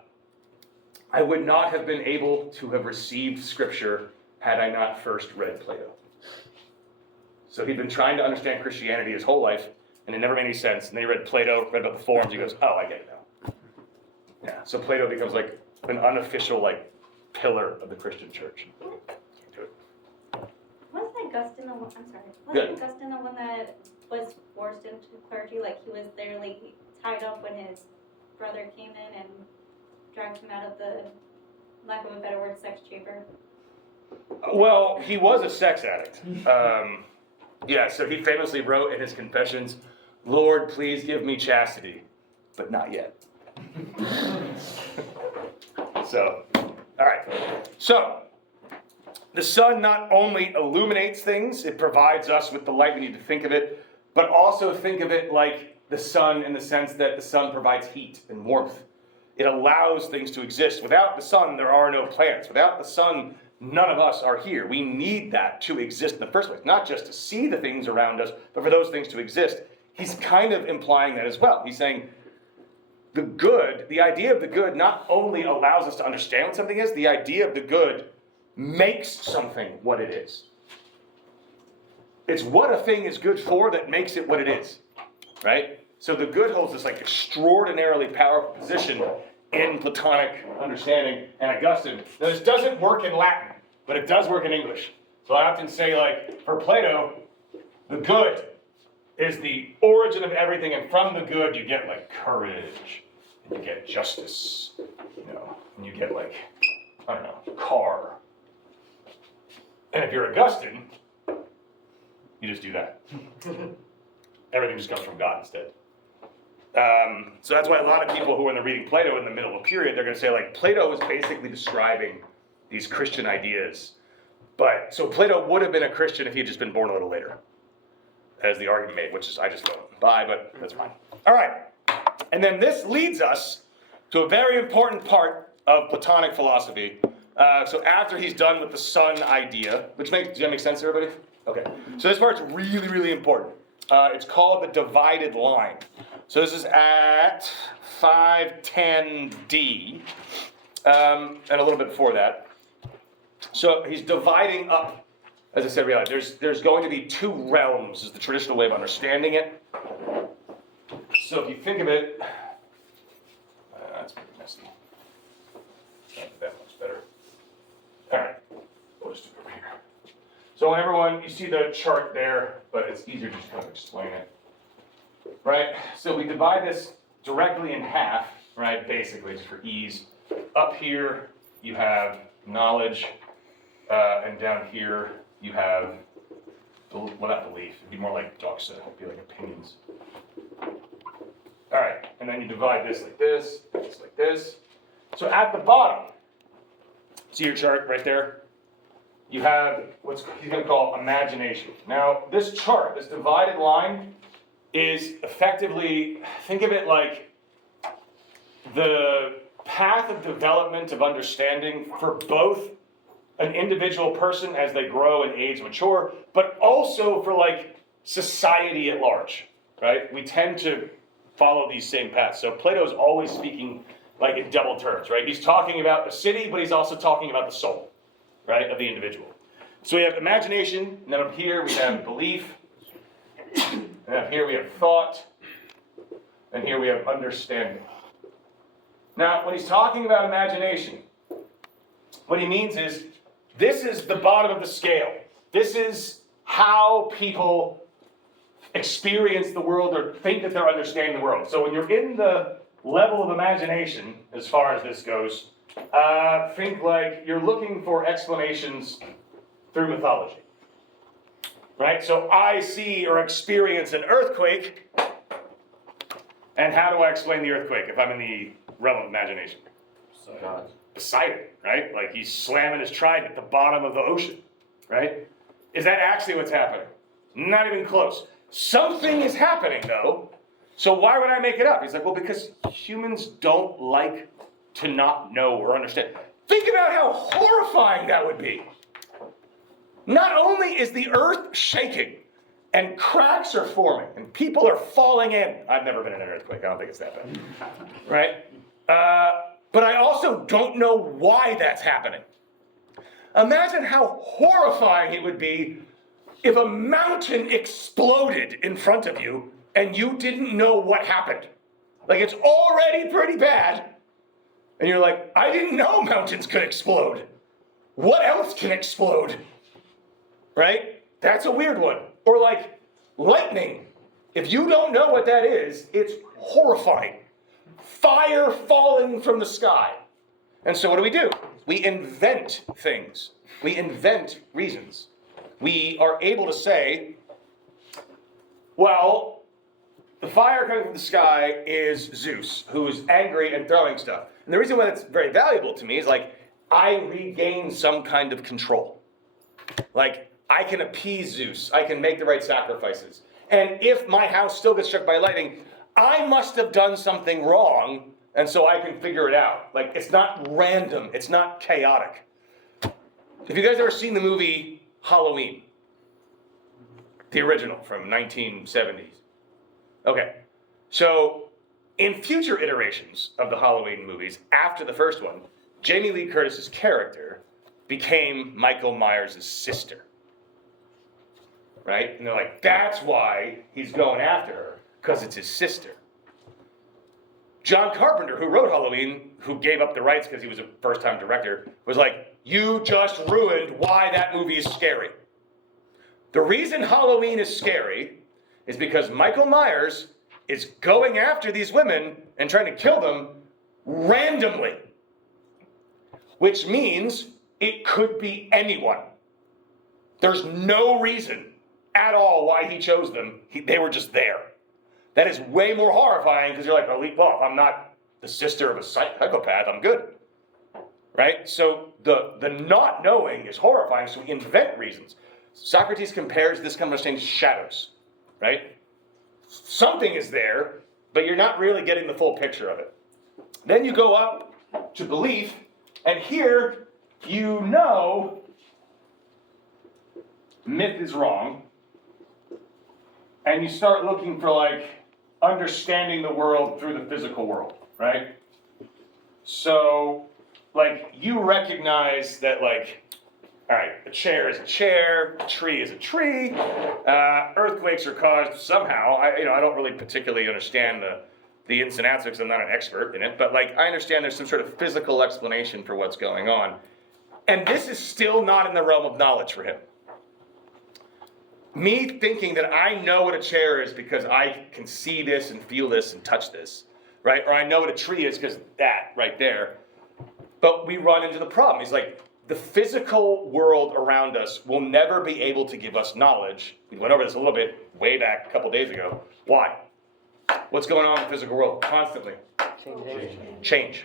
would not have been able to have received scripture had I not first read Plato. So he'd been trying to understand Christianity his whole life, and it never made any sense. And then he read Plato, read about the forms, he goes, oh, I get it now. Yeah, so Plato becomes like an unofficial like pillar of the Christian church. Wasn't Augustine the one, I'm sorry, Good. wasn't Augustine the one that was forced into clergy? Like he was literally tied up when his brother came in and dragged him out of the, lack of a better word, sex chamber? Well, he was a sex addict. So he famously wrote in his confessions, Lord, please give me chastity, but not yet. So, all right. So, the sun not only illuminates things, it provides us with the light, we need to think of it, but also think of it like the sun in the sense that the sun provides heat and warmth. It allows things to exist. Without the sun, there are no plants. Without the sun, none of us are here. We need that to exist in the first place, not just to see the things around us, but for those things to exist. He's kind of implying that as well. He's saying the good, the idea of the good not only allows us to understand what something is, the idea of the good makes something what it is. It's what a thing is good for that makes it what it is, right? So the good holds this like extraordinarily powerful position in Platonic understanding and Augustine. Now this doesn't work in Latin, but it does work in English. So I often say like, for Plato, the good is the origin of everything, and from the good you get like courage, and you get justice, and you get like, I don't know, car. And if you're Augustine, you just do that. Everything just comes from God instead. So that's why a lot of people who are reading Plato in the middle of a period, they're going to say like, Plato is basically describing these Christian ideas. But, so Plato would have been a Christian if he had just been born a little later, as the argument made, which is, I just don't buy, but that's fine. All right. And then this leads us to a very important part of Platonic philosophy. So after he's done with the sun idea, does that make sense to everybody? Okay. So this part's really, really important. It's called the divided line. So this is at 510D, and a little bit before that. So he's dividing up, as I said, realize there's going to be two realms, is the traditional way of understanding it. So if you think of it, So everyone, you see the chart there, but it's easier to just kind of explain it. Right, so we divide this directly in half, right, basically, just for ease. Up here, you have knowledge, and down here, you have, well, not belief, it'd be more like doxa, it'd be like opinions. All right, and then you divide this like this like this. So at the bottom, see your chart right there? You have what he's going to call imagination. Now, this chart, this divided line, is effectively, think of it like the path of development of understanding for both an individual person as they grow and age and mature, but also for like society at large, right? We tend to follow these same paths. So Plato's always speaking like in double terms, right? He's talking about the city, but he's also talking about the soul, right, of the individual. So we have imagination, and then up here we have belief, and up here we have thought, and here we have understanding. Now, when he's talking about imagination, what he means is, this is the bottom of the scale. This is how people experience the world or think that they're understanding the world. So when you're in the level of imagination, as far as this goes, think like you're looking for explanations through mythology. Right? So I see or experience an earthquake, and how do I explain the earthquake if I'm in the realm of imagination? God. Poseidon, right? Like he's slamming his trident at the bottom of the ocean, right? Is that actually what's happening? Not even close. Something is happening though, so why would I make it up? He's like, well, because humans don't like to not know or understand. Think about how horrifying that would be. Not only is the earth shaking, and cracks are forming, and people are falling in. I've never been in an earthquake, I don't think it's that bad, right? But I also don't know why that's happening. Imagine how horrifying it would be if a mountain exploded in front of you and you didn't know what happened. Like it's already pretty bad, and you're like, I didn't know mountains could explode. What else can explode? Right? That's a weird one. Or like lightning. If you don't know what that is, it's horrifying. Fire falling from the sky. And so what do? We invent things. We invent reasons. We are able to say, well, the fire coming from the sky is Zeus, who is angry and throwing stuff. And the reason why that's very valuable to me is like, I regain some kind of control. Like, I can appease Zeus. I can make the right sacrifices. And if my house still gets struck by lightning, I must have done something wrong, and so I can figure it out. Like, it's not random. It's not chaotic. Have you guys ever seen the movie Halloween? The original from 1970s. Okay. So, in future iterations of the Halloween movies, after the first one, Jamie Lee Curtis's character became Michael Myers' sister. Right? And they're like, that's why he's going after her, because it's his sister. John Carpenter, who wrote Halloween, who gave up the rights because he was a first-time director, was like, you just ruined why that movie is scary. The reason Halloween is scary is because Michael Myers is going after these women and trying to kill them randomly. Which means it could be anyone. There's no reason at all why he chose them. They were just there. That is way more horrifying because you're like, oh, leap off. I'm not the sister of a psychopath. I'm good. Right? So the not knowing is horrifying, so we invent reasons. Socrates compares this kind of understanding to shadows. Right? Something is there, but you're not really getting the full picture of it. Then you go up to belief, and here you know myth is wrong, and you start looking for like understanding the world through the physical world, right? So like you recognize that like, all right, a chair is a chair, a tree is a tree, earthquakes are caused somehow. I don't really particularly understand the ins and outs because I'm not an expert in it, but like I understand there's some sort of physical explanation for what's going on. And this is still not in the realm of knowledge for him. me thinking that I know what a chair is because I can see this and feel this and touch this, right? Or I know what a tree is because that right there. But we run into the problem. He's like, the physical world around us will never be able to give us knowledge. We went over this a little bit way back a couple days ago. Why? What's going on in the physical world constantly? Change.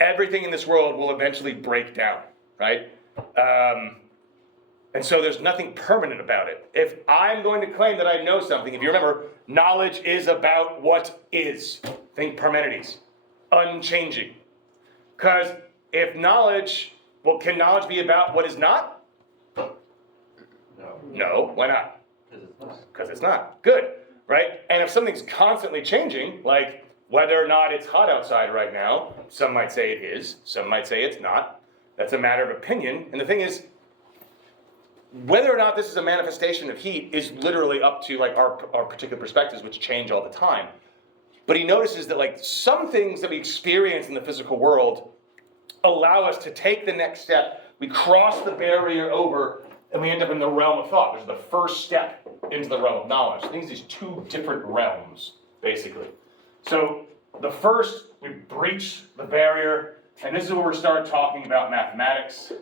Everything in this world will eventually break down, right? And so there's nothing permanent about it. If I'm going to claim that I know something, if you remember, knowledge is about what is. Think Parmenides. Unchanging. Because if knowledge, well, can knowledge be about what is not? No, why not? Because it's not. Good, right? And if something's constantly changing, like whether or not it's hot outside right now, some might say it is, some might say it's not. That's a matter of opinion. And the thing is, whether or not this is a manifestation of heat is literally up to like our particular perspectives, which change all the time. But he notices that like some things that we experience in the physical world allow us to take the next step. We cross the barrier over and we end up in the realm of thought, which is the first step into the realm of knowledge. I think these two different realms, basically. So the first, we breach the barrier, and this is where we start talking about mathematics.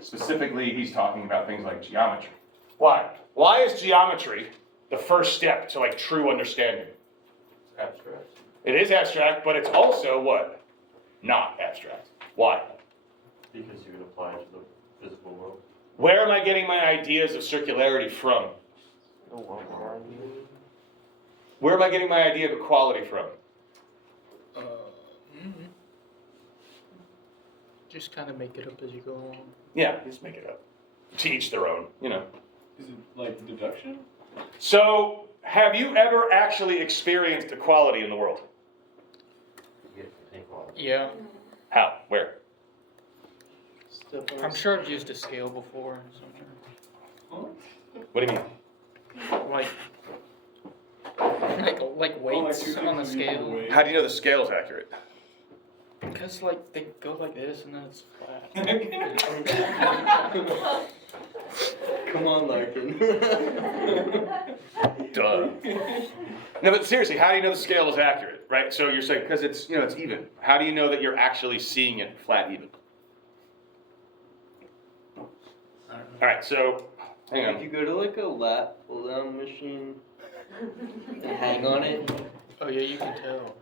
Specifically, he's talking about things like geometry. Why? Why is geometry the first step to like true understanding? It's abstract. It is abstract, but it's also what? Not abstract. Why? Because you can apply it to the physical world. Where am I getting my ideas of circularity from? Where am I getting my idea of equality from? Just kind of make it up as you go along. Yeah, just make it up. To each their own, you know. Is it like deduction? So, have you ever actually experienced equality in the world? Yeah, How? Where? I'm sure I've used a scale before. Somewhere. What do you mean? Like weights on the scale. How do you know the scale's accurate? Because like they go like this and then it's flat. Come on, Larkin. Duh. No, but seriously, how do you know the scale is accurate, right? So you're saying, because it's, you know, it's even. How do you know that you're actually seeing it flat even? All right, so, hang on. If you go to like a lat pull down machine and hang on it. Oh yeah, you can tell.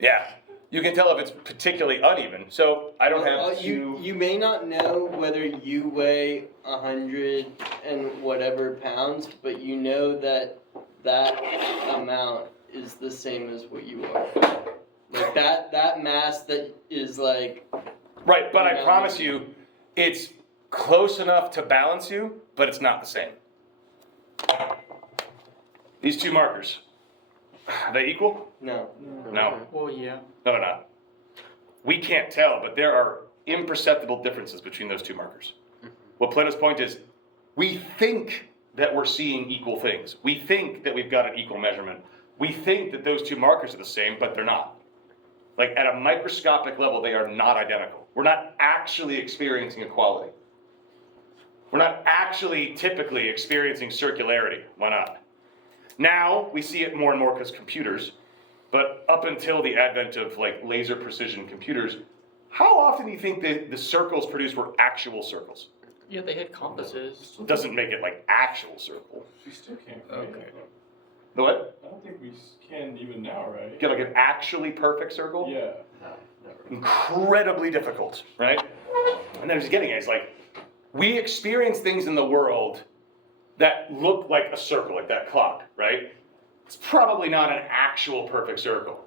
Yeah, you can tell if it's particularly uneven. So I don't have to. You may not know whether you weigh 100 and whatever pounds, but you know that that amount is the same as what you are. Like that mass that is like. Right, but I promise you, it's close enough to balance you, but it's not the same. These two markers, are they equal? No. No. Well, yeah. No, they're not. We can't tell, but there are imperceptible differences between those two markers. What Plato's point is, we think that we're seeing equal things. We think that we've got an equal measurement. We think that those two markers are the same, but they're not. Like at a microscopic level, they are not identical. We're not actually experiencing equality. We're not actually typically experiencing circularity. Why not? Now, we see it more and more because computers, but up until the advent of like laser precision computers, how often do you think the circles produced were actual circles? Yeah, they had compasses. Doesn't make it like actual circle. We still can't create Okay. it, though. The what? I don't think we can even now, right? Get like an actually perfect circle? Yeah. No, never. Incredibly difficult, right? And then he's getting it, it's like, we experience things in the world that look like a circle, like that clock, right? It's probably not an actual perfect circle.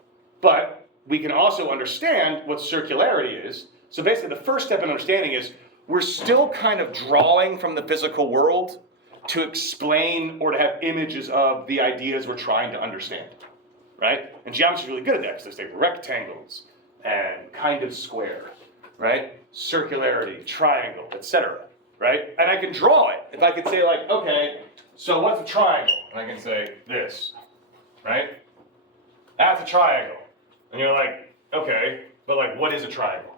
But we can also understand what circularity is. So basically the first step in understanding is we're still kind of drawing from the physical world to explain or to have images of the ideas we're trying to understand, right? And geometry is really good at that because they say rectangles and kind of square, right? Circularity, triangle, etc. Right? And I can draw it. If I could say like, okay, so what's a triangle? And I can say this, right? That's a triangle. And you're like, okay, but like what is a triangle?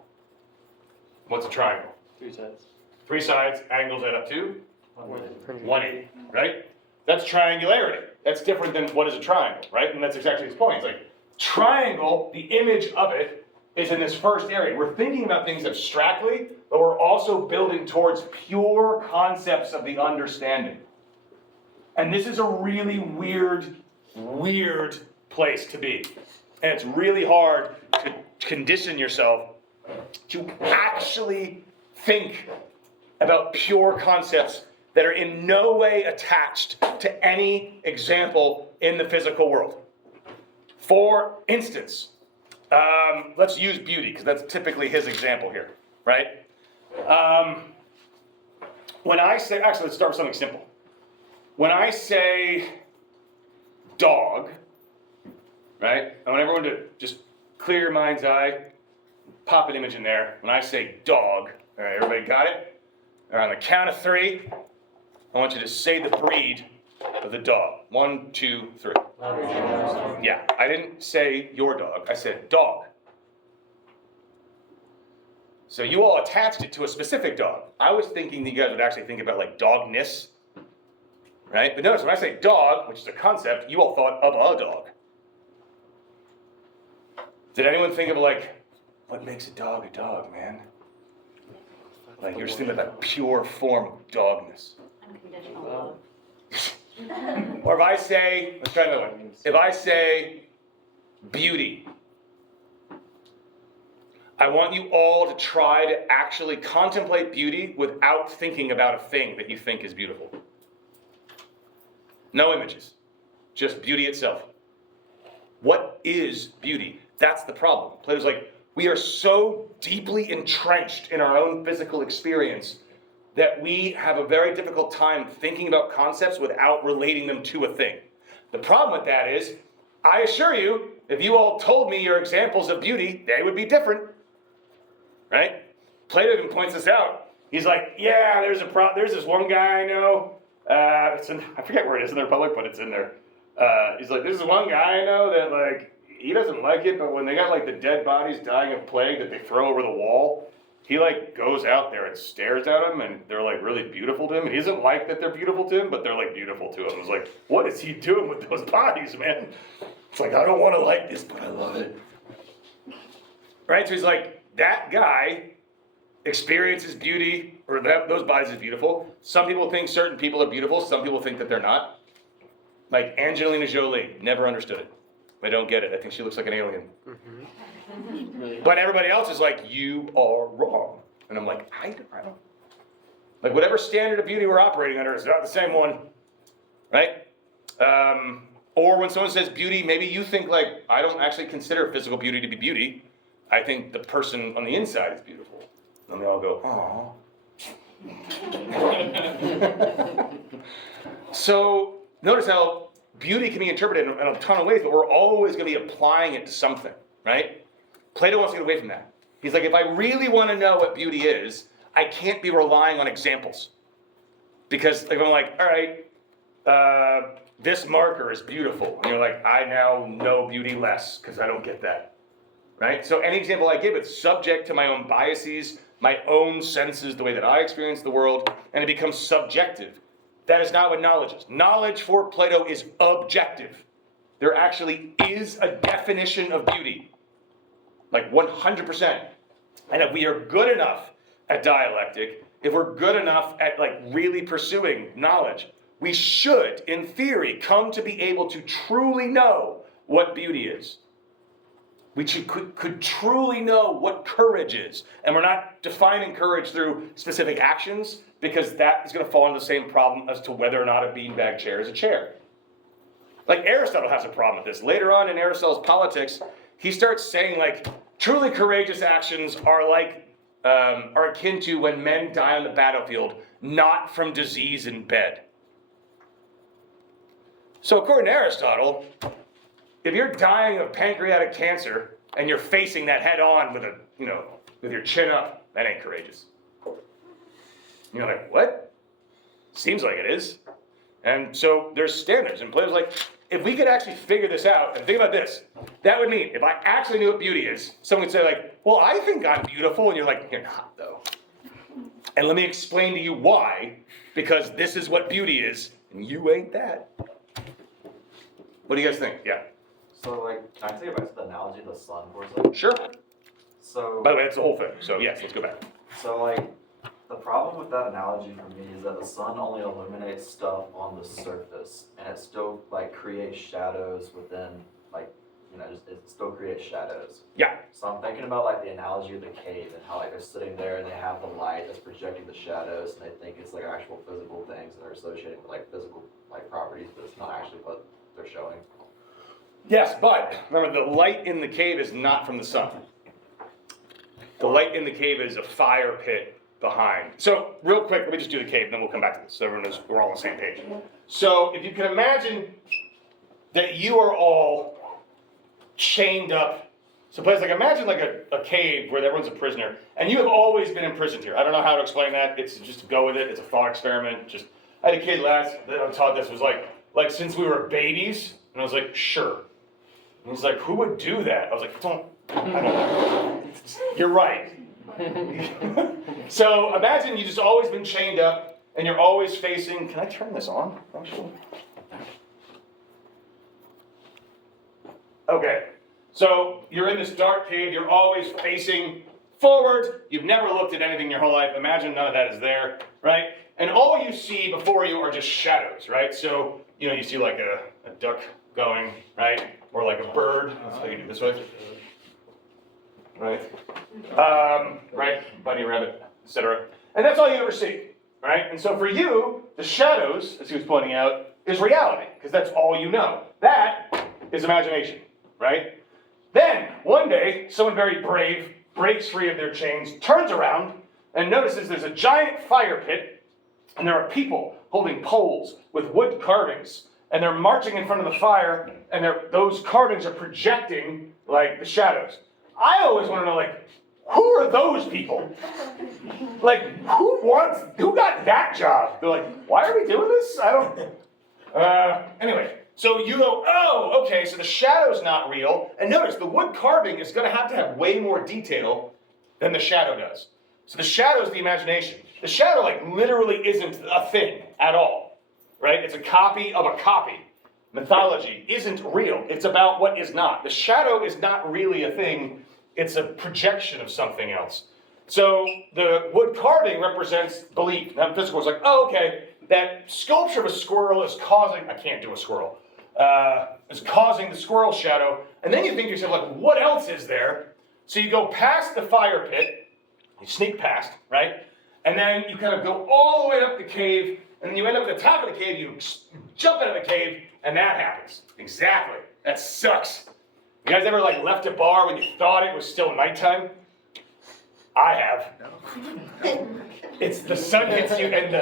What's a triangle? 3 sides. 3 sides, angles add up to? 180, right? That's triangularity. That's different than what is a triangle, right? And that's exactly his point. It's like, triangle, the image of it, is in this first area. We're thinking about things abstractly, but we're also building towards pure concepts of the understanding. And this is a really weird place to be. And it's really hard to condition yourself to actually think about pure concepts that are in no way attached to any example in the physical world. For instance, let's use beauty, because that's typically his example here, right? When I say, actually, let's start with something simple. When I say dog, right? I want everyone to just clear your mind's eye, pop an image in there. When I say dog, all right, everybody got it? All right, on the count of 3, I want you to say the breed of the dog. 1, 2, 3. Yeah, I didn't say your dog, I said dog. So you all attached it to a specific dog. I was thinking that you guys would actually think about like dogness, right? But notice when I say dog, which is a concept, you all thought of a dog. Did anyone think of like, what makes a dog, man? Like you're just thinking about that pure form of dogness. Unconditional love. Or if I say, let's try another one. If I say beauty, I want you all to try to actually contemplate beauty without thinking about a thing that you think is beautiful. No images, just beauty itself. What is beauty? That's the problem. Plato's like, we are so deeply entrenched in our own physical experience that we have a very difficult time thinking about concepts without relating them to a thing. The problem with that is, I assure you, if you all told me your examples of beauty, they would be different, right? Plato even points this out. He's like, yeah, there's this one guy I know, I forget where it is in the Republic, but it's in there. He's like, there's this one guy I know that like, he doesn't like it, but when they got like the dead bodies dying of plague that they throw over the wall, he like goes out there and stares at them, and they're like really beautiful to him. And he doesn't like that they're beautiful to him, but they're like beautiful to him. It's like, what is he doing with those bodies, man? It's like, I don't want to like this, but I love it. Right? So he's like, that guy experiences beauty, or those bodies is beautiful. Some people think certain people are beautiful. Some people think that they're not. Like Angelina Jolie, never understood it. I don't get it. I think she looks like an alien. But everybody else is like, you are wrong. And I'm like, I don't. Like whatever standard of beauty we're operating under is not the same one, right? Or when someone says beauty, maybe you think like, I don't actually consider physical beauty to be beauty. I think the person on the inside is beautiful. And they all go, aww. So notice how beauty can be interpreted in a ton of ways, but we're always going to be applying it to something, right? Plato wants to get away from that. He's like, if I really want to know what beauty is, I can't be relying on examples. Because if I'm like, all right, this marker is beautiful. And you're like, I now know beauty less because I don't get that, right? So any example I give, it's subject to my own biases, my own senses, the way that I experience the world, and it becomes subjective. That is not what knowledge is. Knowledge for Plato is objective. There actually is a definition of beauty. Like 100%. And if we are good enough at dialectic, if we're good enough at like really pursuing knowledge, we should, in theory, come to be able to truly know what beauty is. We could truly know what courage is. And we're not defining courage through specific actions, because that is going to fall into the same problem as to whether or not a beanbag chair is a chair. Like Aristotle has a problem with this. Later on in Aristotle's Politics, he starts saying like, truly courageous actions are like, are akin to when men die on the battlefield, not from disease in bed. So according to Aristotle, if you're dying of pancreatic cancer and you're facing that head on with your chin up, that ain't courageous. And you're like, what? Seems like it is. And so there's standards, and Plato's like, if we could actually figure this out, and think about this, that would mean if I actually knew what beauty is, someone would say like, well, I think I'm beautiful, and you're like, you're not though. And let me explain to you why, because this is what beauty is, And you ain't that. What do you guys think? Yeah. So like, can I take it back to the analogy of the sun for a second? Sure. So. By the way, that's the whole thing. So yes, let's go back. So like, the problem with that analogy for me is that the sun only illuminates stuff on the surface, and it still like creates shadows within, like, you know, just, it still creates shadows. Yeah. So I'm thinking about like the analogy of the cave and how like they're sitting there and they have the light that's projecting the shadows, and they think it's like actual physical things that are associated with like physical like properties, but it's not actually what they're showing. Yes, but remember, the light in the cave is not from the sun. The light in the cave is a fire pit behind. So real quick, let me just do the cave, and then we'll come back to this so everyone knows we're all on the same page. So if you can imagine that you are all chained up. So place like, imagine like a cave where everyone's a prisoner, and you have always been imprisoned here. I don't know how to explain that. It's just go with it. It's a thought experiment. Just, I had a kid last that I taught this was like since we were babies, and I was like, sure. And he's like, who would do that? I was like, I don't know. You're right. So imagine you just always been chained up, and you're always facing, can I turn this on, actually? Okay, so you're in this dark cave, you're always facing forward, you've never looked at anything your whole life, imagine none of that is there, right? And all you see before you are just shadows, right? So, you know, you see like a duck going, right? Or like a bird, that's how you do this way. Right? Right, bunny, rabbit, etc. And that's all you ever see, right? And so for you, the shadows, as he was pointing out, is reality, because that's all you know. That is imagination, right? Then, one day, someone very brave breaks free of their chains, turns around, and notices there's a giant fire pit, and there are people holding poles with wood carvings, and they're marching in front of the fire, and those carvings are projecting, like, the shadows. I always want to know, like, who are those people? Like, who got that job? They're like, why are we doing this? I don't, anyway. So you go, oh, okay, so the shadow's not real. And notice, the wood carving is going to have way more detail than the shadow does. So the shadow's the imagination. The shadow, like, literally isn't a thing at all, right? It's a copy of a copy. Mythology isn't real. It's about what is not. The shadow is not really a thing. It's a projection of something else. So the wood carving represents belief. Now physical is like, oh, okay, that sculpture of a squirrel is causing, I can't do a squirrel, is causing the squirrel shadow. And then you think to yourself, like, what else is there? So you go past the fire pit, you sneak past, right? And then you kind of go all the way up the cave, and then you end up at the top of the cave, you jump out of the cave, and that happens. Exactly. That sucks. You guys ever like left a bar when you thought it was still nighttime? I have. No. It's the sun hits you and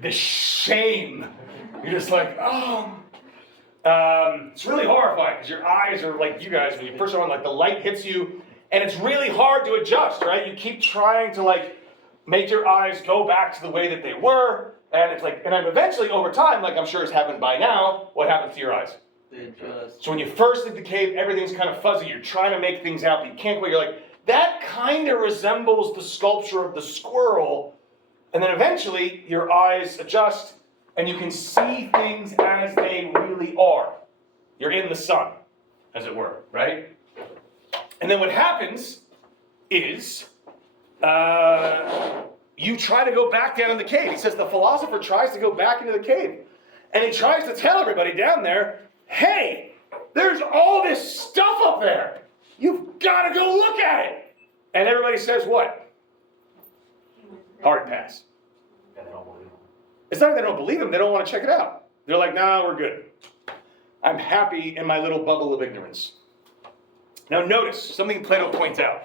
the shame. You're just like, oh. It's really horrifying because your eyes are like you guys when you first on, like the light hits you, and it's really hard to adjust, right? You keep trying to like make your eyes go back to the way that they were, and it's like, and then eventually over time, like I'm sure it's happened by now, what happens to your eyes? They adjust. So when you first hit the cave, everything's kind of fuzzy. You're trying to make things out, but you can't quite. You're like, that kind of resembles the sculpture of the squirrel. And then eventually, your eyes adjust, and you can see things as they really are. You're in the sun, as it were, right? And then what happens is, you try to go back down in the cave. He says the philosopher tries to go back into the cave. And he tries to tell everybody down there, hey, there's all this stuff up there. You've got to go look at it. And everybody says what? Hard pass. Yeah, they don't believe him. It's not that they don't believe him, they don't want to check it out. They're like, nah, we're good. I'm happy in my little bubble of ignorance. Now notice, something Plato points out.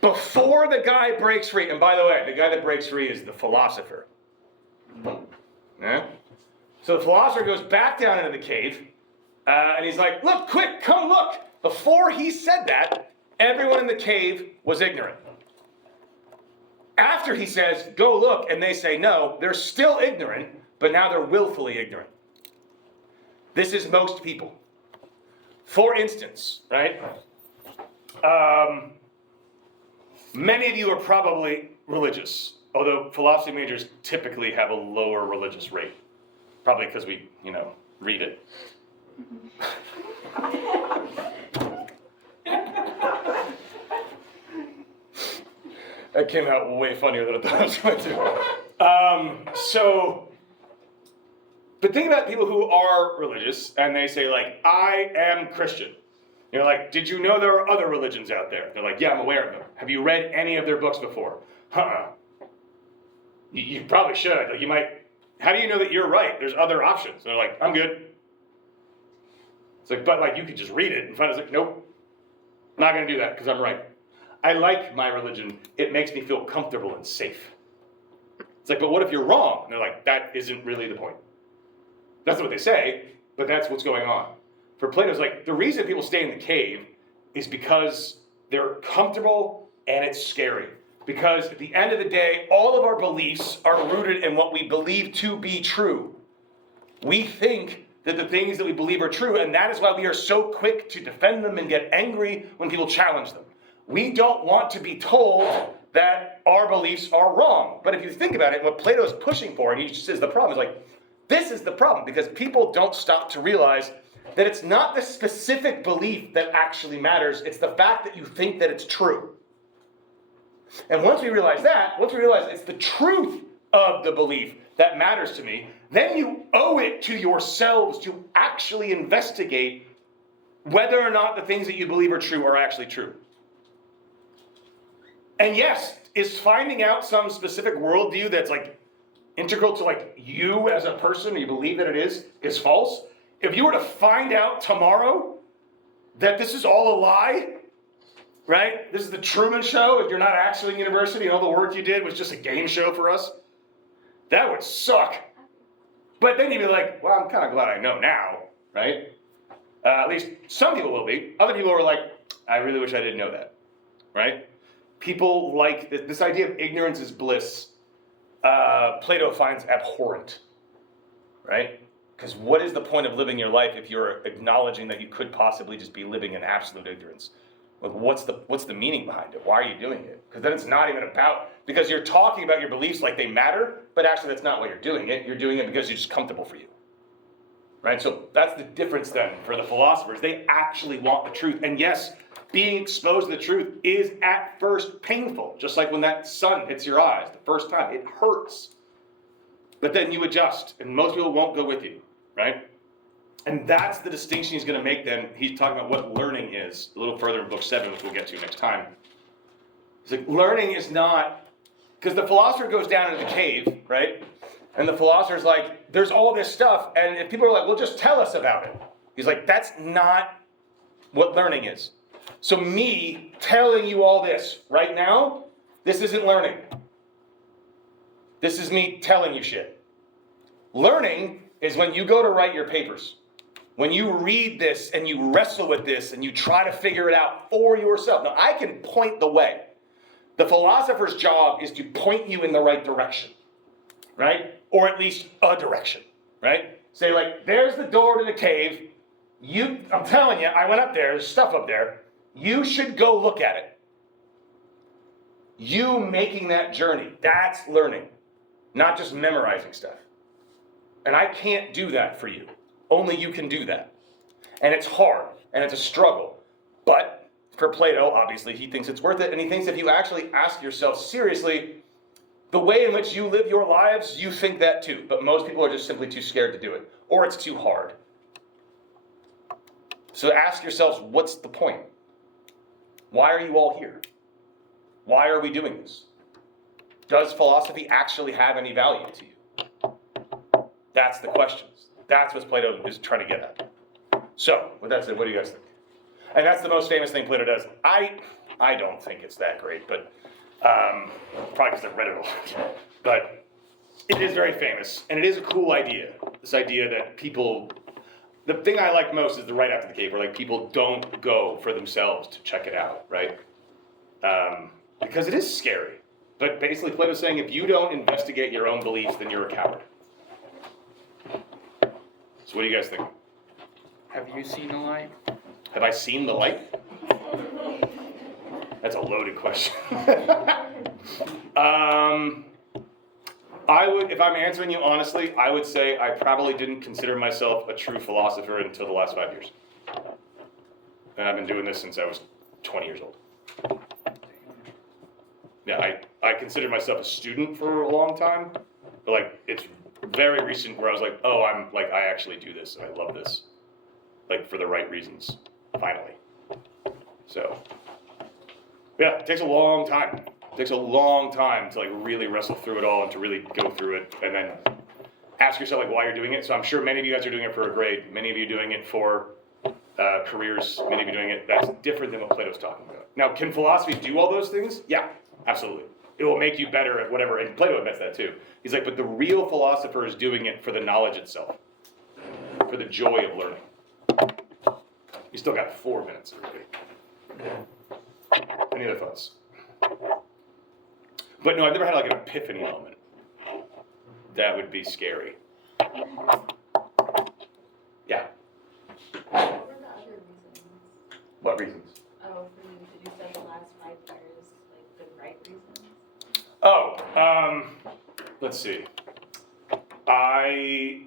Before the guy breaks free, and by the way, the guy that breaks free is the philosopher. Yeah? So the philosopher goes back down into the cave, and he's like, look, quick, come look. Before he said that, everyone in the cave was ignorant. After he says, go look, and they say no, they're still ignorant, but now they're willfully ignorant. This is most people. For instance, right? Many of you are probably religious. Although philosophy majors typically have a lower religious rate. Probably because we, read it. That came out way funnier than I thought it was going to. But think about people who are religious and they say like, I am Christian. You're like, did you know there are other religions out there? They're like, yeah, I'm aware of them. Have you read any of their books before? You probably should. Like, you might. How do you know that you're right? There's other options. They're like, I'm good. It's like, but like you could just read it and find it's like, nope, not gonna do that because I'm right. I like my religion. It makes me feel comfortable and safe. It's like, but what if you're wrong? And they're like, that isn't really the point. That's not what they say, but that's what's going on. For Plato's like, the reason people stay in the cave is because they're comfortable and it's scary. Because at the end of the day, all of our beliefs are rooted in what we believe to be true. We think that the things that we believe are true, and that is why we are so quick to defend them and get angry when people challenge them. We don't want to be told that our beliefs are wrong. But if you think about it, what Plato is pushing for, and he just says the problem is like, this is the problem, because people don't stop to realize that it's not the specific belief that actually matters, it's the fact that you think that it's true. And once we realize it's the truth of the belief that matters to me, then you owe it to yourselves to actually investigate whether or not the things that you believe are true are actually true. And yes, is finding out some specific worldview that's like integral to like you as a person, you believe that it is false? If you were to find out tomorrow that this is all a lie, right? This is the Truman Show, if you're not actually in university and all the work you did was just a game show for us, that would suck. But then you'd be like, well, I'm kind of glad I know now, right? At least some people will be. Other people are like, I really wish I didn't know that, right? People like this idea of ignorance is bliss. Plato finds abhorrent, right? Because what is the point of living your life if you're acknowledging that you could possibly just be living in absolute ignorance? Like, what's the meaning behind it? Why are you doing it? Because then it's not even about, because you're talking about your beliefs like they matter, but actually that's not why you're doing it. You're doing it because it's just comfortable for you, right? So that's the difference then for the philosophers. They actually want the truth. And yes, being exposed to the truth is at first painful, just like when that sun hits your eyes the first time. It hurts. But then you adjust, and most people won't go with you, right? And that's the distinction he's going to make then. He's talking about what learning is, a little further in book 7, which we'll get to next time. He's like, learning is not, because the philosopher goes down into the cave, right? And the philosopher's like, there's all this stuff, and if people are like, well, just tell us about it. He's like, that's not what learning is. So me telling you all this right now, this isn't learning. This is me telling you shit. Learning is when you go to write your papers. When you read this and you wrestle with this and you try to figure it out for yourself. Now, I can point the way. The philosopher's job is to point you in the right direction, right? Or at least a direction, right? Say like, there's the door to the cave. I'm telling you, I went up there, there's stuff up there. You should go look at it. You making that journey, that's learning, not just memorizing stuff. And I can't do that for you. Only you can do that. And it's hard, and it's a struggle. But for Plato, obviously, he thinks it's worth it, and he thinks if you actually ask yourself seriously, the way in which you live your lives, you think that too. But most people are just simply too scared to do it, or it's too hard. So ask yourselves, what's the point? Why are you all here? Why are we doing this? Does philosophy actually have any value to you? That's the questions. That's what Plato is trying to get at. So, with that said, what do you guys think? And that's the most famous thing Plato does. I don't think it's that great, but probably because I've read it a lot. But it is very famous, and it is a cool idea. This idea that people, the thing I like most is the right after the cave, where like people don't go for themselves to check it out, right? Because it is scary. But basically Plato's saying if you don't investigate your own beliefs, then you're a coward. So what do you guys think? Have you seen the light? Have I seen the light? That's a loaded question. I would, if I'm answering you honestly, I would say I probably didn't consider myself a true philosopher until the last 5 years. And I've been doing this since I was 20 years old. Yeah, I considered myself a student for a long time, but like, it's very recent where I was like, oh, I actually do this, and I love this. Like, for the right reasons, finally. So, yeah, it takes a long time. It takes a long time to like really wrestle through it all and to really go through it and then ask yourself like why you're doing it. So I'm sure many of you guys are doing it for a grade, many of you doing it for careers, many of you doing it, that's different than what Plato's talking about. Now, can philosophy do all those things? Yeah, absolutely. It will make you better at whatever, and Plato admits that too. He's like, but the real philosopher is doing it for the knowledge itself, for the joy of learning. You still got 4 minutes, everybody. Any other thoughts? But no, I've never had like an epiphany moment. That would be scary. Yeah. What were the other reasons? What reasons? Oh, for you, did you spend the last 5 years, like, the right reasons? Oh, let's see. I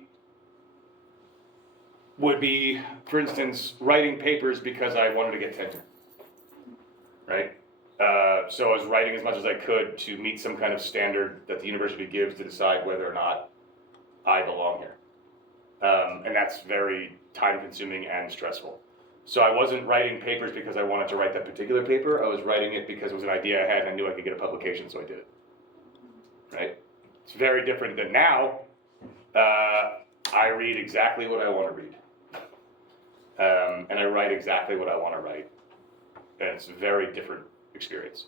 would be, for instance, writing papers because I wanted to get tenure, right? So I was writing as much as I could to meet some kind of standard that the university gives to decide whether or not I belong here. And that's very time-consuming and stressful. So I wasn't writing papers because I wanted to write that particular paper. I was writing it because it was an idea I had and I knew I could get a publication, so I did it. Right? It's very different than now. I read exactly what I want to read. And I write exactly what I want to write. And it's a very different experience.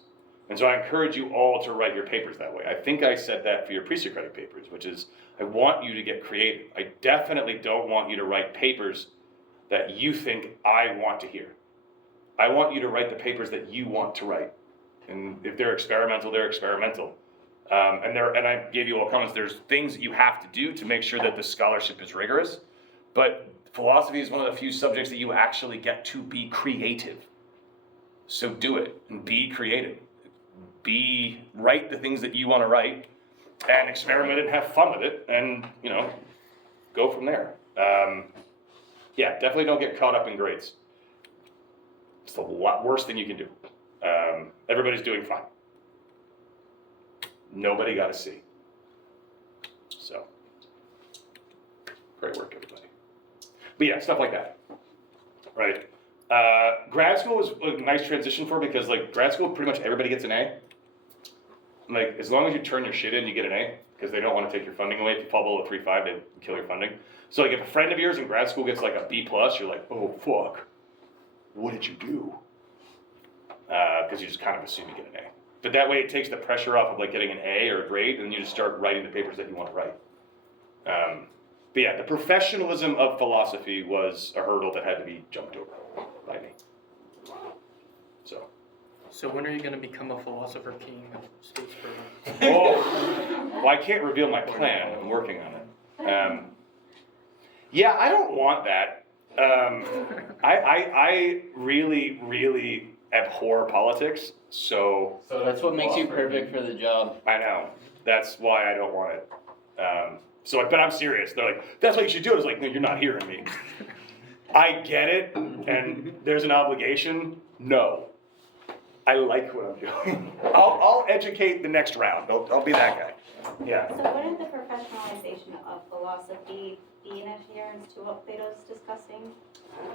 And so I encourage you all to write your papers that way. I think I said that for your pre-Socratic papers, which is I want you to get creative. I definitely don't want you to write papers that you think I want to hear. I want you to write the papers that you want to write. And if they're experimental, they're experimental. And I gave you all comments, there's things that you have to do to make sure that the scholarship is rigorous. But philosophy is one of the few subjects that you actually get to be creative. So do it and be creative. Write the things that you want to write and experiment and have fun with it and, go from there. Yeah, definitely don't get caught up in grades. It's the worst thing you can do. Everybody's doing fine. Nobody got a C. So, great work, everybody. But yeah, stuff like that, right? Grad school was a nice transition for me because like grad school, pretty much everybody gets an A. Like as long as you turn your shit in, you get an A because they don't want to take your funding away. If you fall below a 3.5, they kill your funding. So like if a friend of yours in grad school gets like a B+, you're like, oh fuck, what did you do? Because you just kind of assume you get an A. But that way it takes the pressure off of like getting an A or a grade, and you just start writing the papers that you want to write. But yeah, the professionalism of philosophy was a hurdle that had to be jumped over by me. So when are you going to become a philosopher king of Statesboro? Oh, well, I can't reveal my plan. I'm working on it. Yeah, I don't want that. I really, really abhor politics. So that's what makes you perfect for the job. I know. That's why I don't want it. But I'm serious. They're like, that's what you should do. I was like, no, you're not hearing me. I get it, and there's an obligation. No. I like what I'm doing. I'll educate the next round. I'll be that guy. Yeah. So wouldn't the professionalization of philosophy be an adherence to what Plato's discussing?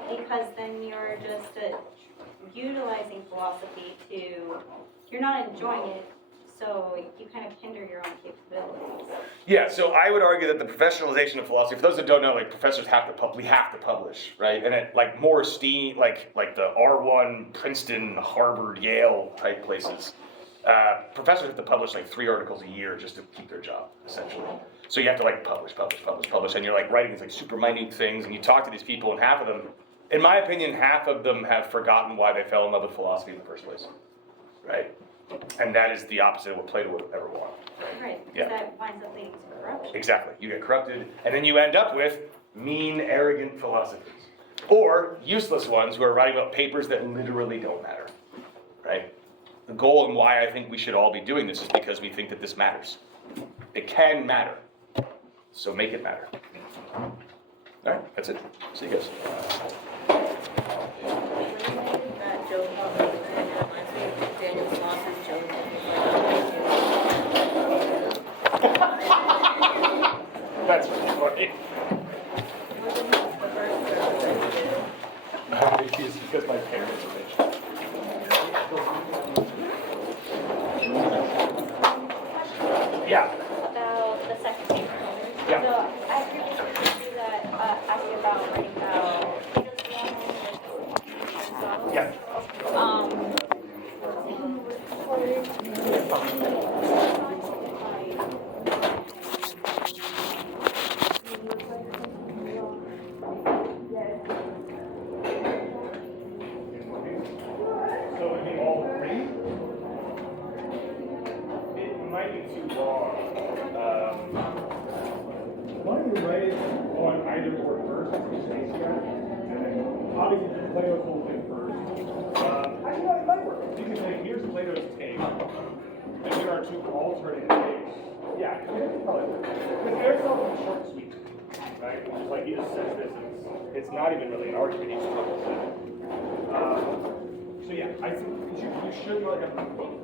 Because then you're just utilizing philosophy you're not enjoying it, so you kind of hinder your own capabilities. Yeah, so I would argue that the professionalization of philosophy, for those that don't know, like professors we have to publish, right? And it like more esteemed, like the R1, Princeton, Harvard, Yale type places, professors have to publish like 3 articles a year just to keep their job, essentially. So you have to like publish, and you're like writing these like super minute things, and you talk to these people, and half of them, in my opinion, half of them have forgotten why they fell in love with philosophy in the first place, right? And that is the opposite of what Plato would ever want. Right, because that winds up leading to corruption. Exactly. You get corrupted, and then you end up with mean, arrogant philosophers. Or useless ones who are writing about papers that literally don't matter. Right? The goal and why I think we should all be doing this is because we think that this matters. It can matter. So make it matter. All right, that's it. See you guys. That joke about the and it reminds me of Daniel Sloss's joke. That's really funny. Maybe it's because my parents are rich. Yeah. About the second paper. Yeah. So I previously do that, asking about writing about Yeah. So it'd be all three? It might be too long. Why don't you write it on either board first, and then obviously Plato's whole thing first. Actually, no, it might work. You can say, here's Plato's take, and here are two alternate takes. Yeah, probably work. Because Aristotle's short and sweet, right? It's like he just says this, and it's not even really an argument, he just says it. So yeah, I think you should really have both.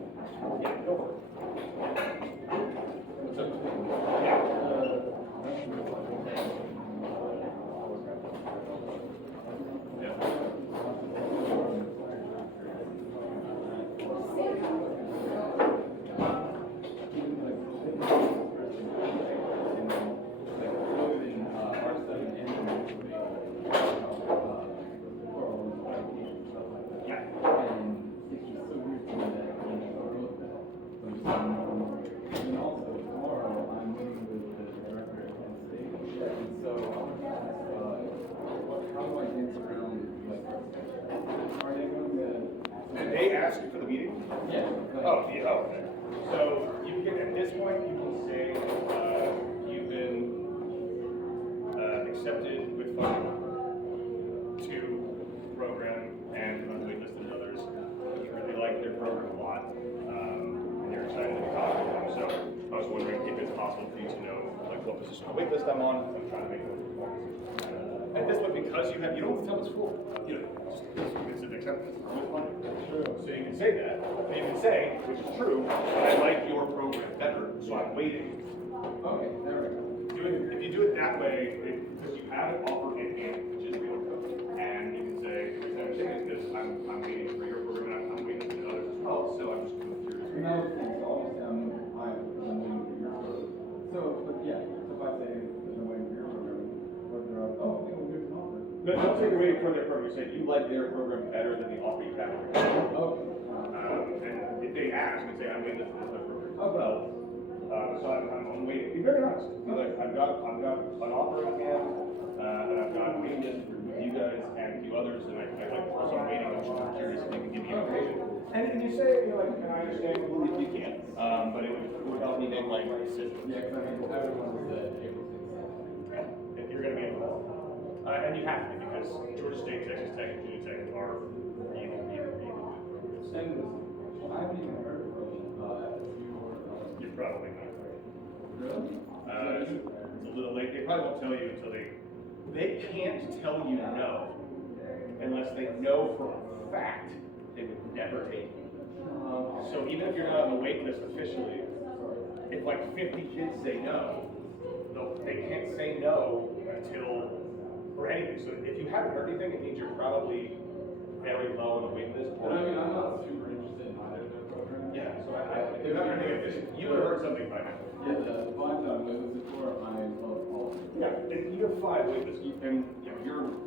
Yeah, go for it. So, yeah. Did they ask you for the meeting? Yeah. Oh, yeah, oh, okay. So you can, at this point, you can say, you've been, accepted with funding to program and unwaitlisted others. You really like their program a lot, and you're excited to talk to them. So I was wondering if it's possible for you to know, like, what position of waitlist I'm on. I'm trying to make a At this point, because you don't tell us full, just it's an acceptance with money. So you can say that, and you can say, which is true, I like your program better, so I'm waiting. Okay, there we go. If you do it that way, because you have an offer in hand, which is real, and you can say, the reason I'm saying is because I'm waiting for your program, and I'm waiting for others as well, so I'm just kind of curious. No, obviously I'm waiting for your program. So, but yeah, so if I say I'm waiting for your program, what they're up, oh, okay, well, here's an offer. No, don't say you're waiting for their program. Say you like their program better than the offer you have. Okay. And if they ask and say, I'm waiting for this program. Oh, well. So I'm waiting. Be very honest. Be like, I've got an offer in hand, and I've got a waiting list with you guys and a few others, and I like so I'm waiting. I'm just curious if you can give me information. And you say, like, and I understand completely if you can't, but it would help me make my decisions. Yeah, because I mean, everyone said April 6th. If you're going to be able to. And you have to, because Georgia State, Texas Tech, and Virginia Tech are really good programs. And I haven't even heard from You're probably not. Really? It's a little late. They probably won't tell you until they can't tell you no unless they know for a fact they would never take you. So even if you're not on the wait list officially, if like 50 kids say no, they can't say no until, or anything. So if you haven't heard anything, it means you're probably very low on the wait list. But I mean, I'm not super interested in either of their programs. Yeah, so if you haven't heard anything, you would have heard something by now. Yeah, the ones I'm listed for, I love all of them. Yeah, and you have 5 waitlists, and you're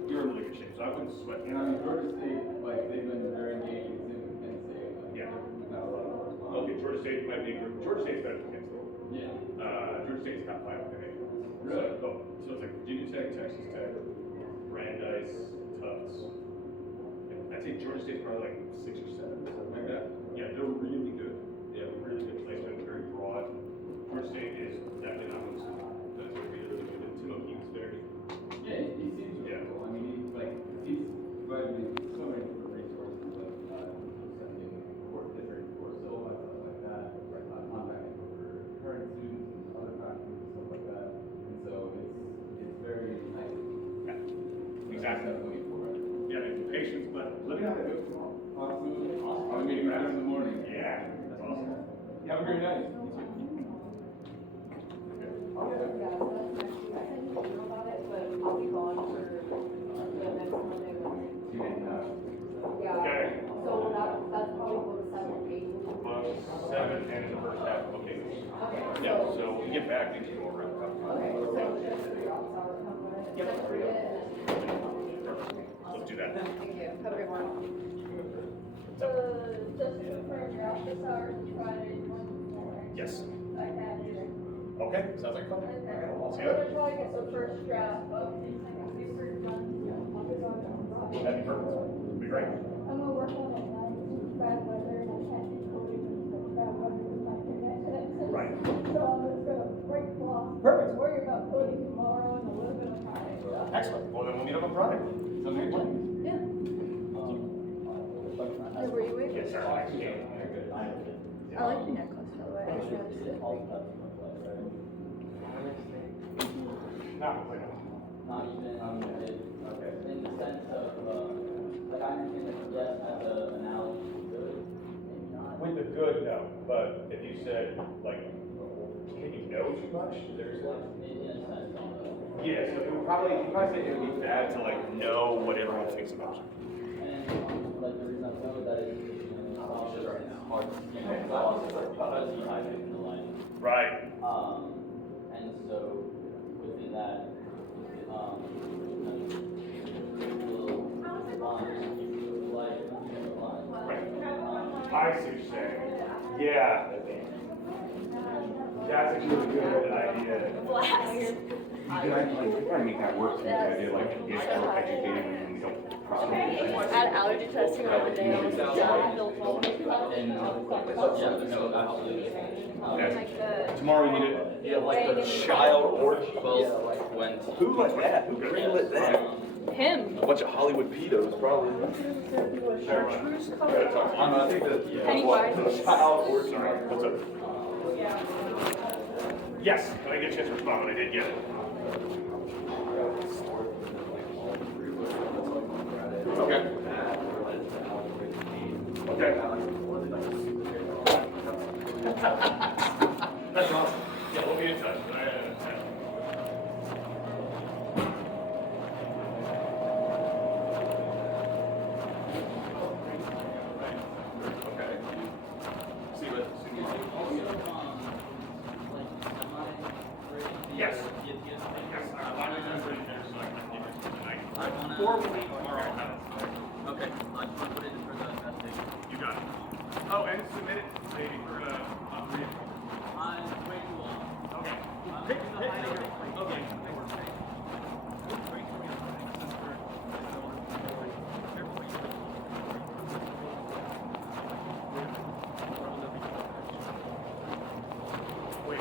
in really good shape, so I wouldn't sweat. And I mean, Georgia State, like, they've been very engaged in Penn State. Like, Yeah. not a lot of response. Okay, Georgia State might be a group. Georgia State's better than Penn State. Yeah. Georgia State's top 5 I think. Really? So it's like Virginia Tech, Texas Tech, Brandeis, Tufts. I'd say Georgia State's probably like 6 or 7, something like that. Yeah, they're really good. They have really good placement, very broad. Georgia State is definitely not most. That's really, really good. And Tim O'Keefe's very. Yeah, he seems really cool. I mean, he's provided me so many different resources, like, sending different course syllabi, stuff like that, contacting over current students Have a great night. I'll be gone for the next Monday. Yeah. Okay. So that's probably book 7 or 8. Book 7 and in the first half. Okay. Okay. Yeah. So when you get back, we can go around. Okay. So just 3 office hours. Yep. Perfect. Let's do that. Thank you. Have a good one. Just confirm your office hours Friday, Yes. I can do. Okay. Sounds like fun. Okay. See I'm you. gonna try to get the first draft of these paper done. That'd be perfect. It'd be great. I'm gonna work on it now, it's bad weather and I can't do coding and stuff, bad weather with my connection. Right. So I'm just gonna break floss. Perfect. Worry about coding tomorrow and a little bit of Friday. Excellent. Well, then we'll meet up on Friday. Sounds like a plan. Hey, were you Yes, sir. I like your necklace, by the way. I should have it. Now, Not even, in the sense of, like, I understand that yes, as an analogy, good, maybe not. with the good, no. But if you said, like, can you know too much? There's like, In a sense, yeah, so it would probably, you probably say it would be bad to like know what everyone thinks about you. and, like, the reason I know that is, it's hard to see the flaws, because you have it in the light. Right. And so, within that, I see what you're saying. Yeah. That's actually a good idea. You can try to make that work through the idea like it's more educated and we don't cross. Add allergy testing on the nails. Tomorrow we need it. Yeah, like the child orgy. Who let that? Who greenlit that? Him. A bunch of Hollywood pedos, probably. Chartreuse color. I think that. Pennywise. Child orgy. What's up? Yes, I didn't get a chance to respond, but I did get it. Okay. Okay. That's awesome. Yeah, we'll be in touch. Okay. See what? Yes. Yes. Before we leave tomorrow, I'll have it. Okay, I just want to put it in for the investigation. You got it. Oh, and submit it maybe for I'm way too long. okay. Okay. Wait.